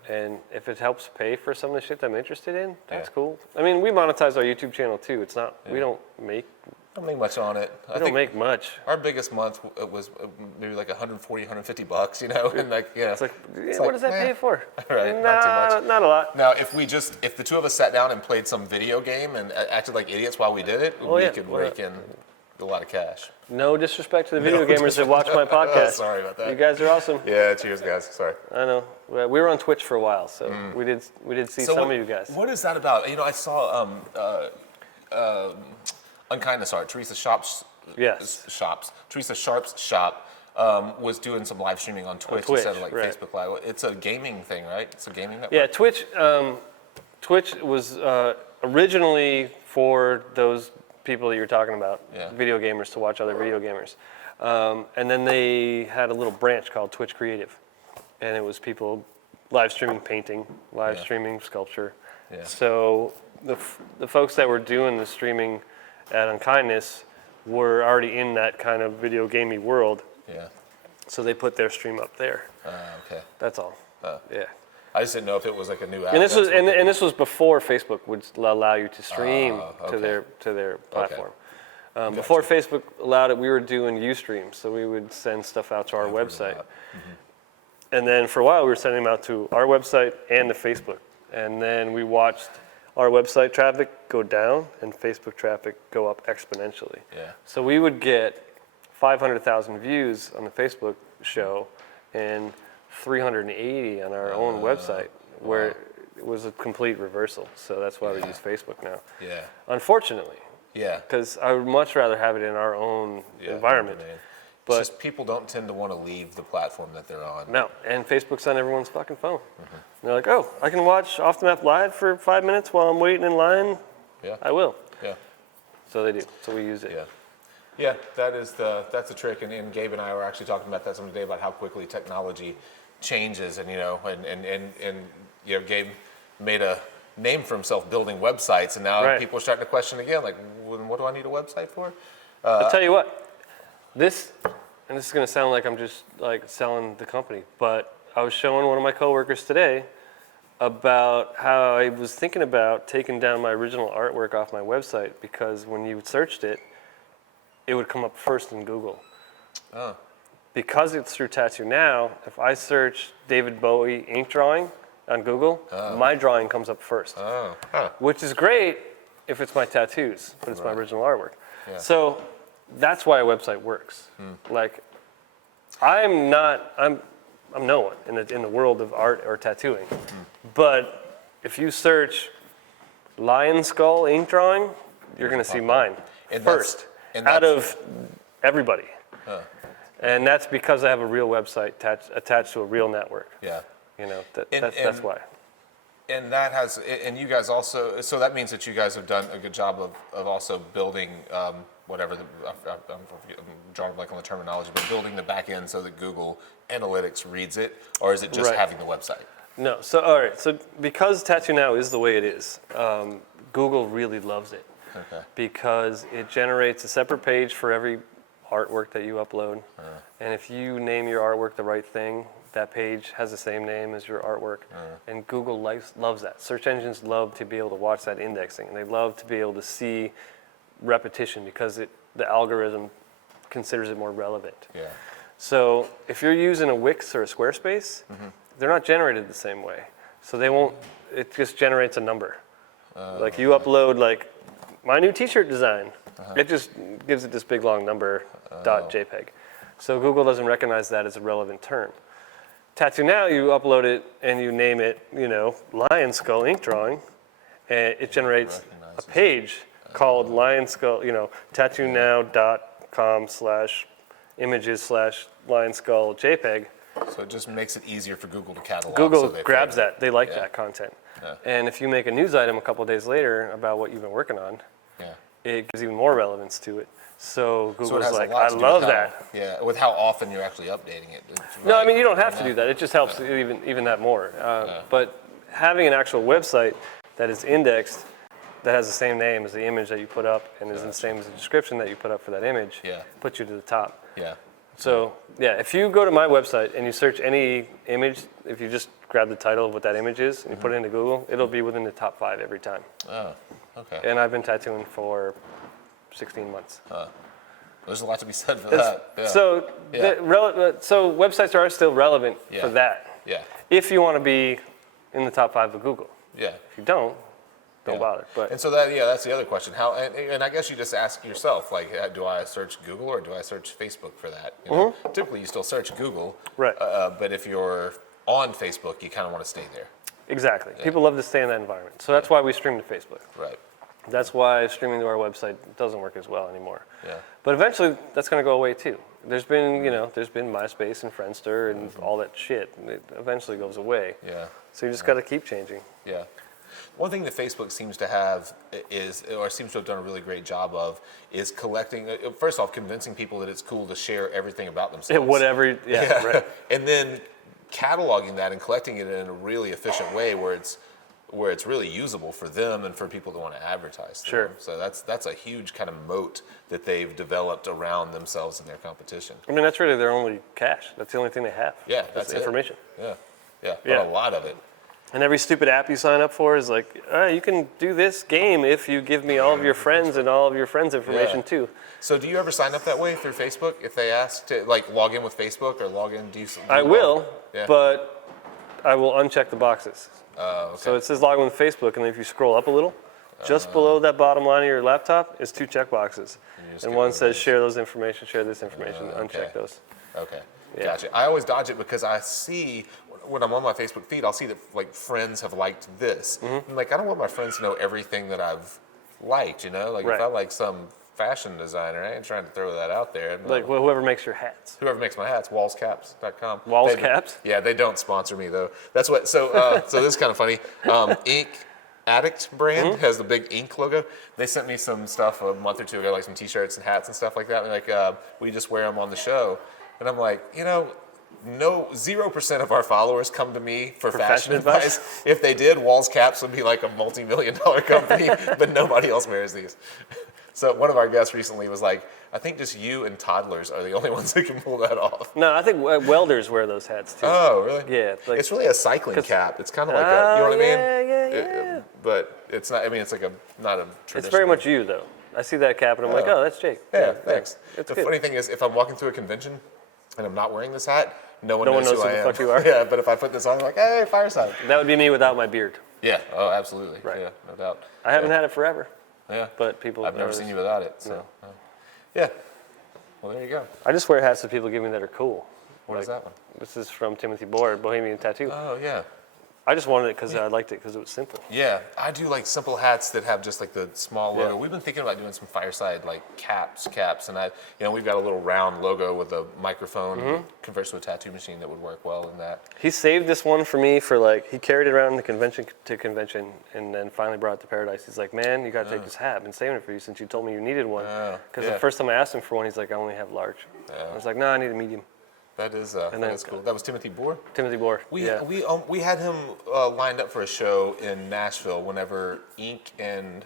And if it helps pay for some of the shit that I'm interested in, that's Yeah. cool. We monetize our YouTube channel too. It's not, we don't make much on it. We don't make much. Our biggest month was maybe like $140, $150, and like It's like, what does that pay for? Right, not too much. Not a lot. Now, if the two of us sat down and played some video game and acted like idiots while we did it, we could rake in a lot of cash. No disrespect to the video gamers that watch my podcast. Sorry about that. You guys are awesome. Yeah, cheers, guys. Sorry. I know. Well, we were on Twitch for a while, so we did see So some what, of you guys. What is that about? I saw Unkindness Art, Teresa Sharp's shop was doing some live streaming on Twitch instead of like right. Facebook Live. It's a gaming thing, right? It's a gaming network. Yeah, Twitch was originally for those people that you're talking about, video gamers, to watch other video gamers. And then they had a little branch called Twitch Creative. And it was people live streaming painting, live streaming sculpture. Yeah. So the folks that were doing the streaming at Unkindness were already in that kind of video gamey world. Yeah. So they put their stream up there. Okay. That's all. Yeah. I just didn't know if it was like a new app. And this was and this was before Facebook would allow you to stream to their platform. Before Facebook allowed it, we were doing Ustream, so we would send stuff out to our website. And then for a while, we were sending them out to our website and to Facebook. And then we watched our website traffic go down and Facebook traffic go up exponentially. Yeah. So we would get 500,000 views on the Facebook show and 380 on our own website, where it was a complete reversal. So that's why we use Facebook now. Yeah. Unfortunately. Yeah. Because I would much rather have it in our own environment. But it's just people don't tend to want to leave the platform that they're on. No, and Facebook's on everyone's fucking phone. And they're like, oh, I can watch Off the Map Live for 5 minutes while I'm waiting in line. Yeah. I will. Yeah. So they do. So we use it. Yeah. Yeah, that's the trick. And Gabe and I were actually talking about that some today about how quickly technology changes. And Gabe made a name for himself building websites, and now people are starting to question again, like, what do I need a website for? I'll tell you what. This is going to sound like I'm just like selling the company, but I was showing one of my coworkers today about how I was thinking about taking down my original artwork off my website, because when you searched it, it would come up first in Google. Oh. Because it's through Tattoo Now, if I search David Bowie ink drawing on Google, my drawing comes up first, which is great if it's my tattoos, but it's my original artwork. Yeah. So that's why a website works. Like, I'm no one in the world of art or tattooing, but if you search lion skull ink drawing, you're going to see mine first out of everybody. And that's because I have a real website attached to a real network. Yeah. That's why. And that has, and you guys also, so that means that you guys have done a good job of also building I'm drawing a blank on the terminology, but building the back end so that Google Analytics reads it, or is it just having the website? No, so all right, so because Tattoo Now is the way it is, Google really loves it. Okay. Because it generates a separate page for every artwork that you upload. And if you name your artwork the right thing, that page has the same name as your artwork. And Google loves that. Search engines love to be able to watch that indexing. And they love to be able to see repetition because the algorithm considers it more relevant. Yeah. So if you're using a Wix or a Squarespace, they're not generated the same way. So they won't, it just generates a number. Like you upload like my new t-shirt design, it just gives it this big long number .jpg. So Google doesn't recognize that as a relevant term. Tattoo Now, you upload it and you name it, lion skull ink drawing, and it generates a page called lion skull, tattoonow.com/images/lion skull JPEG. So it just makes it easier for Google to catalog. Google grabs that. They like that content. And if you make a news item a couple of days later about what you've been working on, it gives even more relevance to it. So Google's like, I love that. Yeah, with how often you're actually updating it. No, I mean, you don't have to do that. It just helps even that more. But having an actual website that is indexed, that has the same name as the image that you put up and is the same as the description that you put up for that image, puts you to the top. Yeah. So, if you go to my website and you search any image, if you just grab the title of what that image is and you put it into Google, it'll be within the top 5 every time. Oh, okay. And I've been tattooing for 16 months. There's a lot to be said for that. Yeah. So, so websites are still relevant for that. Yeah. If you want to be in the top 5 of Google. Yeah. If you don't, don't bother. But and so that's the other question. How and I guess you just ask yourself, like, do I search Google or do I search Facebook for that? You know? Typically, you still search Google, Right. But if you're on Facebook, you kind of want to stay there. exactly, people love to stay in that environment. So that's why we stream to Facebook. Right. That's why streaming to our website doesn't work as well anymore. Yeah. But eventually, that's going to go away too. There's been, there's been MySpace and Friendster and all that shit. And it eventually goes away. Yeah. So you just got to keep changing. Yeah. One thing that Facebook seems to have seems to have done a really great job of, is collecting, first off, convincing people that it's cool to share everything about themselves. Whatever, right. And then cataloging that and collecting it in a really efficient way where it's really usable for them and for people that want to advertise to Sure. them. So that's a huge kind of moat that they've developed around themselves and their competition. I mean, that's really their only cash. That's the only thing they have. Yeah, that's it. information. Yeah, but Yeah. a lot of it. And every stupid app you sign up for is like, you can do this game if you give me all of your friends and all of your friends' information too. So do you ever sign up that way through Facebook if they ask to like log in with Facebook or log in? I will, Yeah. but I will uncheck the boxes. Okay. So it says log in with Facebook, and then if you scroll up a little, just below that bottom line of your laptop is 2 check boxes. just And get one rid of says those. share those information, share this information, okay. uncheck those. Okay, Yeah. gotcha. I always dodge it because I see when I'm on my Facebook feed, I'll see that like friends have liked this. I'm like, I don't want my friends to know everything that I've liked. You know, like Right. if I like some fashion designer, I ain't trying to throw that out there. Like whoever makes your hats. Whoever makes my hats, wallscaps.com. Walls They- Caps? Yeah, they don't sponsor me though. That's what. So so this is kind of funny. Ink Addict brand has the big ink logo. They sent me some stuff a month or two ago, like some T-shirts and hats and stuff like that. And like, we just wear them on the show. And I'm like, 0% of our followers come to me for fashion advice. If they did, Walls Caps would be like a multi-million-dollar company, but nobody else wears these. So one of our guests recently was like, I think just you and toddlers are the only ones that can pull that off. No, I think welders wear those hats too. Oh, really? Yeah, like- it's really a cycling cap. It's kind of like a, you know what I mean? Yeah. But it's not, I mean, it's like not a traditional. It's very much you though. I see that cap and I'm like, oh, that's Jake. Yeah, thanks. It's The good. funny thing is, if I'm walking through a convention and I'm not wearing this hat, no one No one knows knows who who I the am. fuck you are. Yeah, but if I put this on, I'm like, hey, Fireside. That would be me without my beard. Yeah, oh, absolutely. Right. Yeah, no doubt. I haven't had it forever, Yeah, but people. I've never notice. seen you without it. So, No. yeah. Well, there you go. I just wear hats that people give me that are cool. What is that one? This is from Timothy Bohr, Bohemian Tattoo. Oh, yeah. I just wanted it because I liked it because it was simple. Yeah, I do like simple hats that have just like the small logo. Yeah. We've been thinking about doing some Fireside like caps, and we've got a little round logo with a microphone converts to a tattoo machine that would work well in that. He saved this one for me for he carried it around the convention to convention and then finally brought it to Paradise. He's like, man, you got to take this hat. I've been saving it for you since you told me you needed one. Because the first time I asked him for one, he's like, I only have large. I was like, no, I need a medium. That is then- cool. That was Timothy Bohr. Timothy Bohr. We yeah. we had him lined up for a show in Nashville whenever Ink and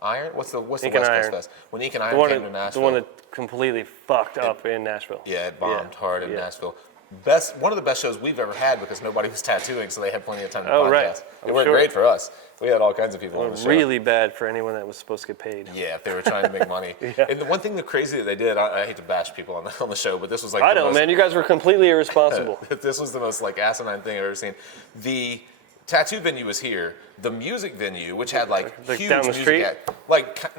Iron. What's the Ink West and Coast Iron. Fest? When Ink and the Iron one came to that, Nashville. the one that completely fucked up in Nashville. Yeah, it bombed hard in Yeah. Nashville. One of the best shows we've ever had because nobody was tattooing, so they had plenty of time to Oh, podcast. right. It I'm worked sure. great for us. We had all kinds of people on the show. Really bad for anyone that was supposed to get paid. Yeah, if they were trying to make money. Yeah. And the one thing, the crazy that they did, I hate to bash people on the show, but this was like I the know, most, man. You guys were completely irresponsible. This was the most asinine thing I've ever seen. The tattoo venue was here. The music venue, which had Like huge down the music street?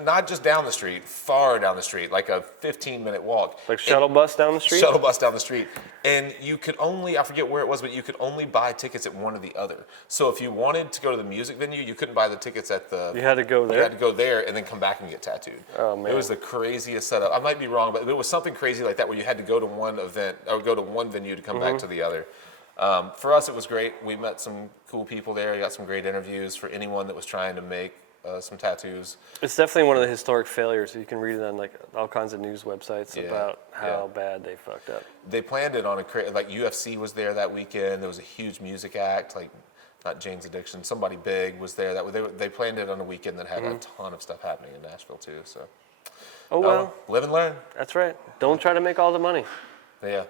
not just down the street, far down the street, like a 15-minute walk. Like shuttle bus down the street? Shuttle bus down the street. And you could only, I forget where it was, but you could only buy tickets at one or the other. So if you wanted to go to the music venue, you couldn't buy the tickets at the... You had to go there? You had to go there and then come back and get tattooed. Oh, man. It was the craziest setup. I might be wrong, but it was something crazy like that where you had to go to one event, or go to one venue to come back to the other. For us, it was great. We met some cool people there. We got some great interviews for anyone that was trying to make some tattoos. It's definitely one of the historic failures. You can read it on all kinds of news websites Yeah, about how yeah. bad they fucked up. They planned it on UFC was there that weekend. There was a huge music act, not Jane's Addiction. Somebody big was there. They planned it on a weekend that had a ton of stuff happening in Nashville too. So, Oh well, live and learn. that's right. Don't try to make all the money. Yeah.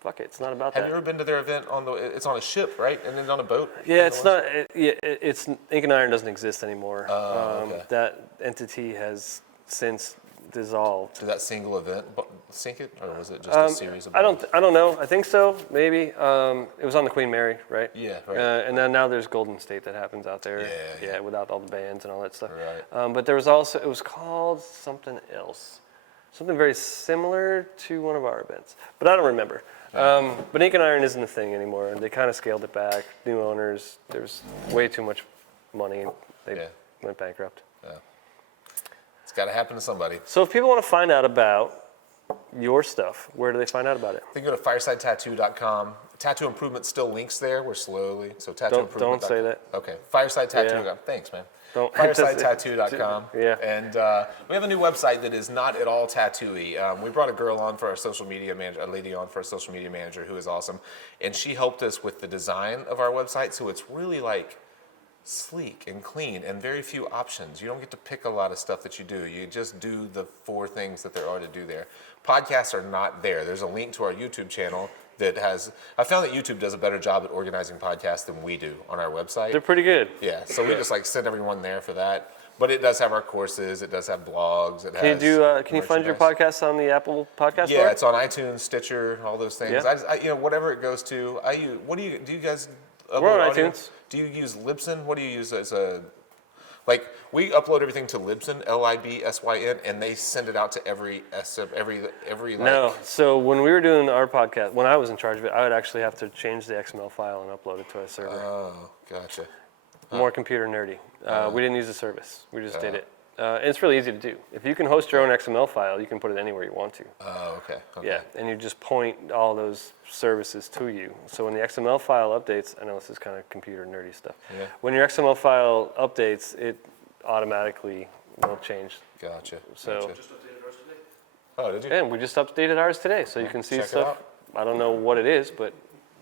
Fuck it, it's not about Have that. you ever been to their event it's on a ship, right? And then on a boat? Yeah, it's not. It's Ink and Iron doesn't exist anymore. Oh, okay. That entity has since dissolved. Did that single event sink it, or was it just a series of? I don't know. I think so. Maybe it was on the Queen Mary, right? Yeah, right. And then now there's Golden State that happens out there. Yeah. Without all the bands and all that stuff. Right. But there was also it was called something else, something very similar to one of our events, but I don't remember. But Ink and Iron isn't a thing anymore, and they kind of scaled it back. New owners, there's way too much money, and they went bankrupt. Yeah. It's got to happen to somebody. So if people want to find out about your stuff, where do they find out about it? They can go to firesidetattoo.com. Tattoo Improvement still links there. We're slowly. So tattoo improvement. Don't say that. Okay. Firesidetattoo.com. Yeah. Thanks, man. Firesidetattoo.com. Yeah. And we have a new website that is not at all tattoo-y. We brought a girl on for our social media manager, a lady on for our social media manager who is awesome. And she helped us with the design of our website. So it's really like sleek and clean and very few options. You don't get to pick a lot of stuff that you do. You just do the 4 things that there are to do there. Podcasts are not there. There's a link to our YouTube channel that has, I found that YouTube does a better job at organizing podcasts than we do on our website. They're pretty good. Yeah, so we just like send everyone there for that. But it does have our courses. It does have blogs. It Can you find your podcast on the Apple Podcast Store? Yeah, it's on iTunes, Stitcher, all those things. Yeah. Whatever it goes to. Do you guys upload We're on audio? iTunes. Do you use Libsyn? What do you use as a, like, we upload everything to Libsyn, Libsyn, and they send it out to every like. No. So when we were doing our podcast, when I was in charge of it, I would actually have to change the XML file and upload it to a server. Oh, gotcha. More computer nerdy. We didn't use the service. We just did it. And it's really easy to do. If you can host your own XML file, you can put it anywhere you want to. Oh, okay. Yeah, and you just point all those services to you. So when the XML file updates, I know this is kind of computer nerdy stuff. Yeah. When your XML file updates, it automatically will change. Gotcha. So- Gotcha. Just updated ours today. Oh, did you? And we just updated ours today, so you can see Check it stuff. out. I don't know what it is, but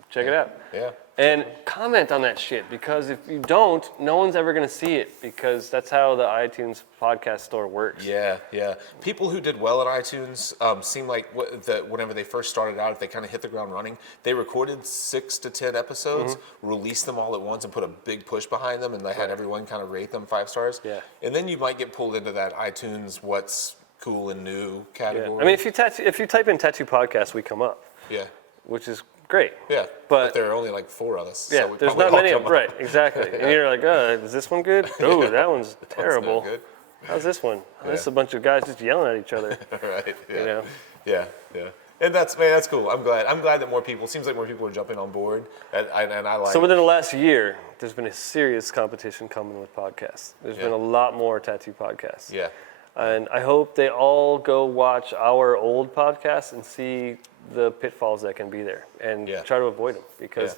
check it out. Yeah. And comment on that shit, because if you don't, no one's ever going to see it, because that's how the iTunes podcast store works. Yeah, yeah. People who did well at iTunes seem like whenever they first started out, if they kind of hit the ground running, they recorded 6 to 10 episodes, released them all at once, and put a big push behind them, and they had everyone kind of rate them 5 stars. Yeah. And then you might get pulled into that iTunes what's cool and new Yeah. category. I mean, if you type in tattoo podcast, we come up, yeah, which is great. yeah. But there are only like 4 of us. Yeah, so we there's probably not all many of come them. up. Right, exactly. And you're like, is this one good? Oh, that one's terrible. Good. How's this one? This is Yeah. a bunch of guys just yelling at each other. Right. Yeah. You know? Yeah. Yeah. And that's cool. I'm glad that more people. Seems like more people are jumping on board, and I like. So within the last year, there's been a serious competition coming with podcasts. There's been a lot more tattoo podcasts. Yeah. And I hope they all go watch our old podcasts and see the pitfalls that can be there and try to avoid them, because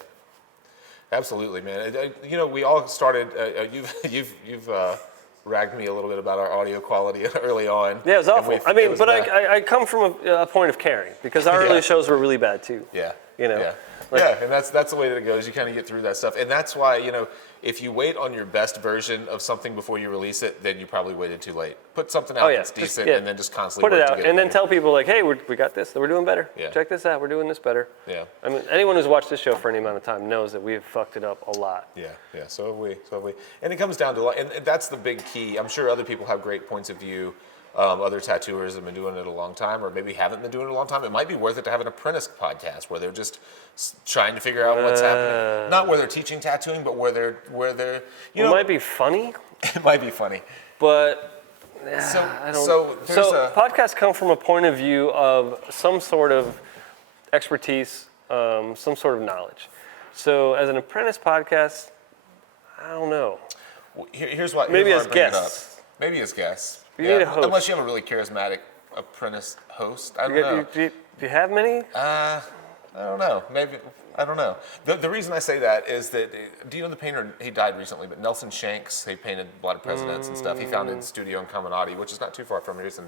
Absolutely, man. We all started. You've ragged me a little bit about our audio quality early on. yeah, it was awful. I mean, but bad. I come from a point of caring, because our early shows were really bad too. Yeah. You know, Yeah. like- And that's the way that it goes. You kind of get through that stuff, and that's why if you wait on your best version of something before you release it, then you probably waited too late. Put something out that's just- decent, and then just constantly put it work to out, get and then better. tell people like, hey, we got this. We're doing better. Yeah. Check this out. We're doing this better. Yeah. I mean, anyone who's watched this show for any amount of time knows that we have fucked it up a lot. Yeah, yeah. So have we. And it comes down to, and that's the big key. I'm sure other people have great points of view. Other tattooers have been doing it a long time, or maybe haven't been doing it a long time. It might be worth it to have an apprentice podcast where they're just trying to figure out what's happening. Not where they're teaching tattooing, but where they're It might be funny, it might be funny. but So I don't. so there's a podcasts come from a point of view of some sort of expertise, some sort of knowledge. So as an apprentice podcast, I don't know. here's what Maybe here's as why I bring it guests. up. Maybe as guests. You need a host. Unless you have a really charismatic apprentice host. I don't know. Do you have many? I don't know. Maybe I don't know. The reason I say that is that do you know the painter? He died recently, but Nelson Shanks. He painted a lot of presidents and stuff. He founded Studio in Caminati, which is not too far from here. It's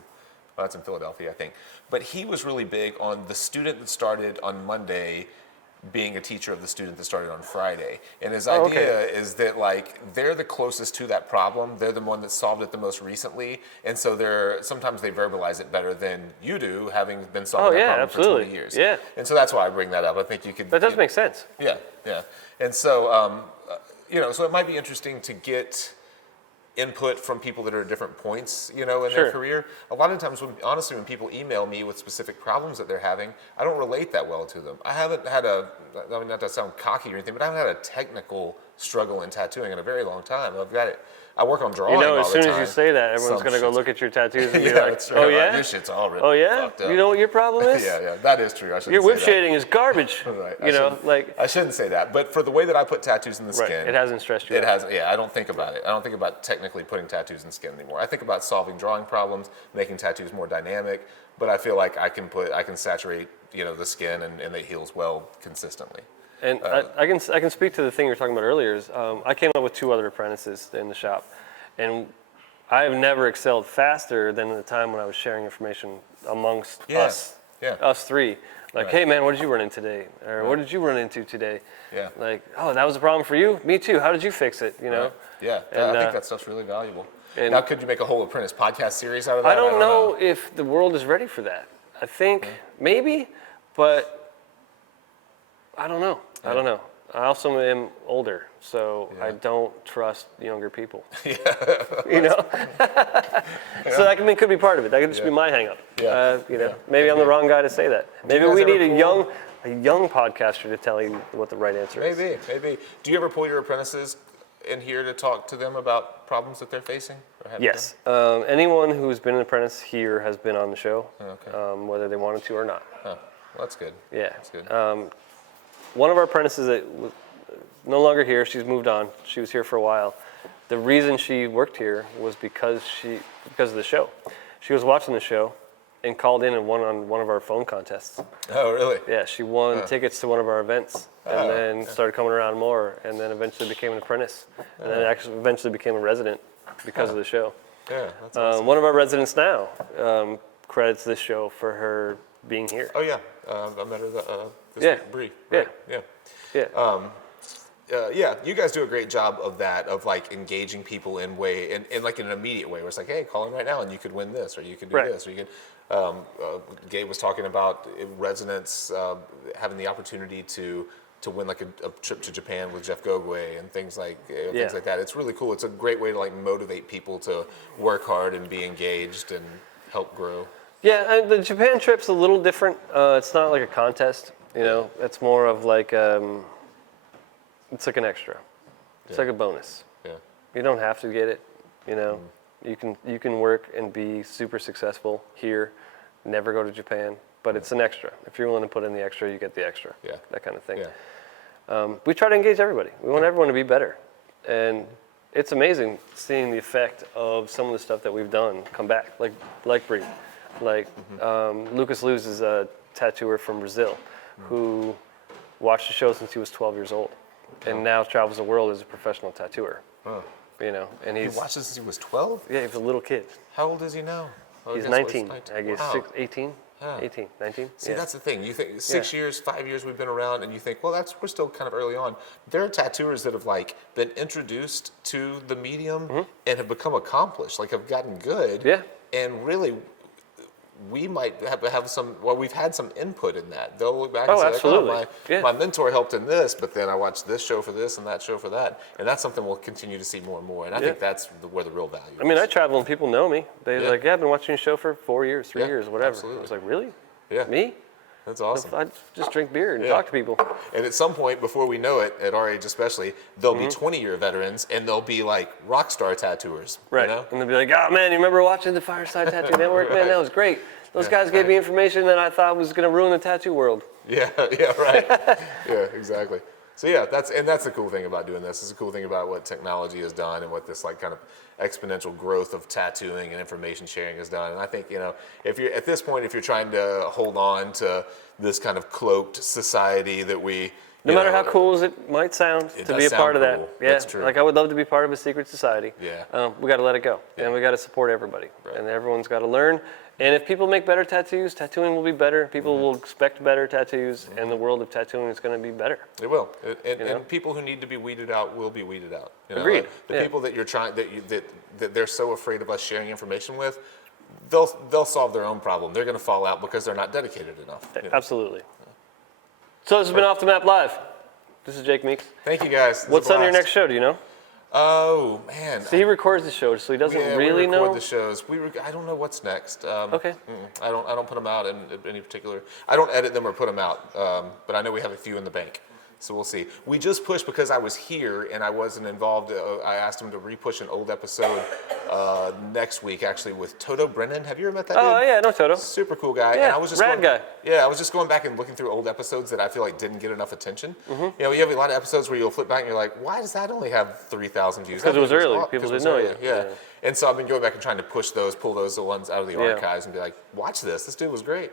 in Philadelphia, I think. But he was really big on the student that started on Monday being a teacher of the student that started on Friday. And his idea is that like they're the closest to that problem. They're the one that solved it the most recently. And so sometimes they verbalize it better than you do, having been solving that problem for 20 years. Yeah. And so that's why I bring that up. I think you could. That does make sense. Yeah, yeah. And so, so it might be interesting to get input from people that are at different points, in their Sure. career. A lot of times, when people email me with specific problems that they're having, I don't relate that well to them. I haven't had not to sound cocky or anything, but I haven't had a technical struggle in tattooing in a very long time. I work on drawing all the time. As soon as you say that, everyone's going to go look at your tattoos and be Yeah, like, that's right. oh yeah? Your shit's all Oh yeah? fucked up. You know what your problem is? Yeah, that is true. I shouldn't Your whip say that. shading is garbage. Right. I shouldn't say that, but for the way that I put tattoos in the right. skin, It hasn't stressed you it out. has. Yeah, I don't think about it. I don't think about technically putting tattoos in skin anymore. I think about solving drawing problems, making tattoos more dynamic. But I feel like I can saturate, the skin and it heals well consistently. And I can speak to the thing you were talking about earlier. Is I came up with 2 other apprentices in the shop, and I have never excelled faster than the time when I was sharing information amongst us 3. Like, Right. hey man, what did you run into today? Or what did you run into today? Yeah. Like, oh, that was a problem for you? Me too. How did you fix it? Right. Yeah, And, I think that stuff's really valuable. and- Now, could you make a whole apprentice podcast series out of that? I don't know if the world is ready for that. I think maybe, but I don't know. I don't know. I also am older, so I don't trust younger people. So that could be part of it. That could just be my hang-up. Maybe I'm the wrong guy to say that. Maybe guys we ever need a young podcaster to tell you what the right answer is. Maybe. Do you ever pull your apprentices in here to talk to them about problems that they're facing? Or have Yes. Anyone who's been an apprentice here has been on the show, whether they wanted to or not. Well, that's good. Yeah. That's good. One of our apprentices that no longer here, she's moved on. She was here for a while. The reason she worked here was because of the show. She was watching the show and called in and won on one of our phone contests. Oh, really? Yeah, she won tickets to one of our events and then started coming around more and then eventually became an apprentice. And then actually eventually became a resident because of the show. Yeah, that's awesome. One of our residents now credits this show for her being here. Oh, yeah. I met her this Yeah. week, Bree. Yeah. Right? Yeah. Yeah. You guys do a great job of that, of like engaging people in like in an immediate way, where it's like, hey, call in right now and you could win this, or you could do Right. this, or you could. Gabe was talking about residents having the opportunity to win like a trip to Japan with Jeff Gogwe and things like that. It's really cool. It's a great way to like motivate people to work hard and be engaged and help grow. Yeah, and the Japan trip's a little different. It's not like a contest, It's more of like it's like an extra. It's like a bonus. Yeah. You don't have to get it, You can work and be super successful here, never go to Japan, but it's an extra. If you're willing to put in the extra, you get the extra. Yeah. That kind of thing. Yeah. We try to engage everybody. We want everyone to be better. And it's amazing seeing the effect of some of the stuff that we've done come back, like Bree. Like Lucas Luz is a tattooer from Brazil who watched the show since he was 12 years old and now travels the world as a professional tattooer. Oh. And He he's watched this since he was 12? yeah, he was a little kid. How old is he now? Oh, He's I guess 19. it's I guess Wow. 18, Yeah. 18, 19. See, yeah. that's the thing. You think 6 years, 5 years we've been around, and you think, well, we're still kind of early on. There are tattooers that have like been introduced to the medium and have become accomplished, like have gotten good. Yeah. And really, we might have some. Well, we've had some input in that. They'll look back and say, absolutely. like, Yeah. my mentor helped in this, but then I watched this show for this and that show for that, and that's something we'll continue to see more and more. And I think that's where the real value. I mean, is. I travel and people know me. They're Yeah. like, yeah, I've been watching your show for 4 years, 3 Yeah, years, whatever. absolutely. I was like, really? Yeah. Me? That's awesome. I just drink beer and Yeah. talk to people. And at some point, before we know it, at our age especially, they'll be 20-year veterans, and they'll be like rock star tattooers. Right. You know? And they'll be like, oh man, you remember watching the Fireside Tattoo Network? Man, that was great. Those Yeah, guys gave right. me information that I thought was going to ruin the tattoo world. Yeah, right. Yeah, exactly. So yeah, that's the cool thing about doing this. It's the cool thing about what technology has done and what this like kind of exponential growth of tattooing and information sharing has done. And I think, if you're at this point, if you're trying to hold on to this kind of cloaked society that we No matter how cool as it might sound It to does be a sound part of that. cool. Yeah, That's true. like I would love to be part of a secret society. Yeah. We got to let it go. Yeah. And we got to support everybody. Right. And everyone's got to learn. And if people make better tattoos, tattooing will be better. People will expect better tattoos, and the world of tattooing is going to be better. It will, and know? people who need to be weeded out will be weeded out. Agreed. The Yeah. people that you're trying that they're so afraid of us sharing information with, they'll solve their own problem. They're going to fall out because they're not dedicated enough. Absolutely. So this has been Off the Map Live. This is Jake Meeks. Thank you guys. This What's was a on your blast. next show? Do you know? Oh man. So he records the show, so he doesn't Yeah, really we record know. the shows. I don't know what's next. Okay. I don't put them out in any particular. I don't edit them or put them out. But I know we have a few in the bank, so we'll see. We just pushed because I was here and I wasn't involved. I asked him to re-push an old episode next week, actually, with Toto Brennan. Have you ever met that dude? Oh yeah, no Toto. Super cool guy. Yeah, and I was just rad guy. Yeah, I was just going back and looking through old episodes that I feel like didn't get enough attention. Mm-hmm. You know, you have a lot of episodes where you'll flip back and you're like, why does that only have 3,000 views? Because it was early. Because People it was didn't know early, yet. yeah. And so I've been going back and trying to push those, pull those ones out of the Yeah. archives and be like, watch this. This dude was great.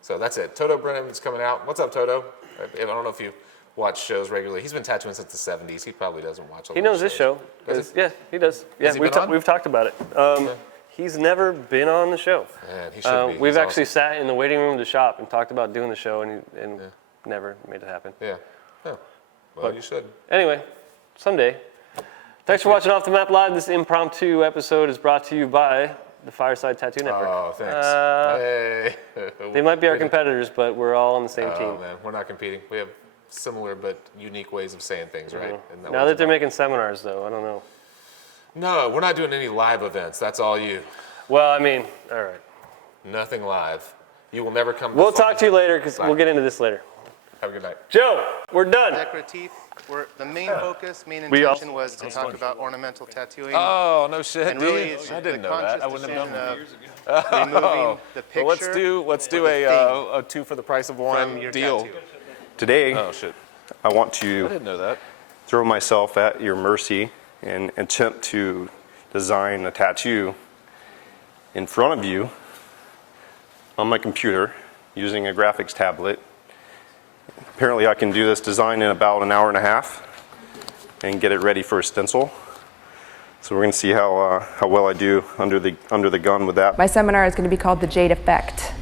So that's it. Toto Brennan is coming out. What's up, Toto? I don't know if you watch shows regularly. He's been tattooing since the 70s. He probably doesn't watch a lot He of knows this show. Does he? Yeah, he does. Yeah, Has he been on? we've talked about it. He's never been on the show. Man, he should be. We've He's actually awesome. sat in the waiting room of the shop and talked about doing the show, and never made it happen. Yeah. Oh. Well, you should. Anyway, someday. Thanks for watching Off the Map Live. This impromptu episode is brought to you by the Fireside Tattoo Network. Oh, thanks. Hey. They might be our competitors, but we're all on the same team. Oh, man. We're not competing. We have similar but unique ways of saying things, right? And Now that they're making seminars, though, I don't know. No, we're not doing any live events. That's all you. Well, I mean, all right. Nothing live. You will never come. We'll talk to you later, because we'll get into this later. Have a good night. Joe, we're done. Decorative. The main focus, main We intention was to talk about ornamental tattooing. Oh, no shit, And really, it's I the didn't know that. conscious I wouldn't have known decision that. of removing the picture. Well, let's do or the a two for the price of thing one from your deal. tattoo. Today, Oh shit! I want I to didn't know that. throw myself at your mercy and attempt to design a tattoo in front of you on my computer using a graphics tablet. Apparently I can do this design in about an hour and a half and get it ready for a stencil. So we're going to see how well I do under the gun with that. My seminar is going to be called the Jade Effect,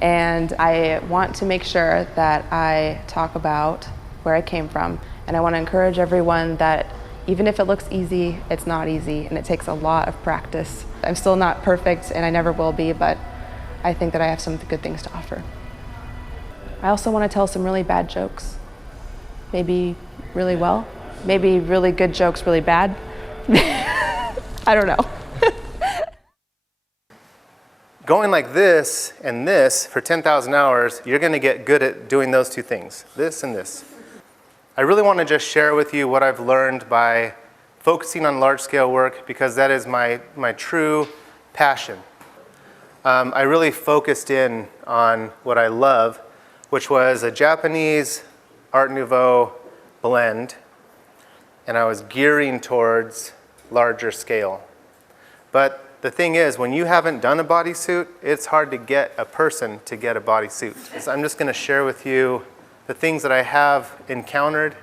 and I want to make sure that I talk about where I came from, and I want to encourage everyone that even if it looks easy, it's not easy, and it takes a lot of practice. I'm still not perfect, and I never will be, but I think that I have some good things to offer. I also want to tell some really bad jokes, maybe really well, maybe really good jokes really bad. I don't know. Going like this and this for 10,000 hours, you're going to get good at doing those two things, this and this. I really want to just share with you what I've learned by focusing on large-scale work, because that is my true passion. I really focused in on what I love, which was a Japanese Art Nouveau blend, and I was gearing towards larger scale. But the thing is, when you haven't done a bodysuit, it's hard to get a person to get a bodysuit. So I'm just going to share with you the things that I have encountered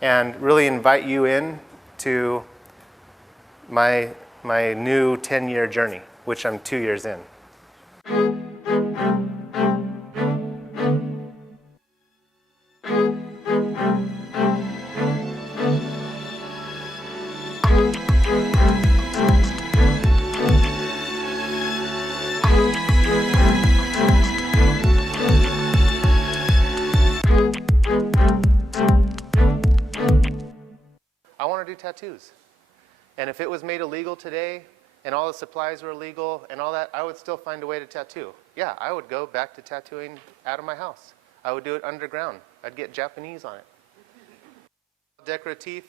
and really invite you in to my new 10-year journey, which I'm 2 years in. I want to do tattoos. And if it was made illegal today, and all the supplies were illegal and all that, I would still find a way to tattoo. Yeah, I would go back to tattooing out of my house. I would do it underground. I'd get Japanese on it. Decorative,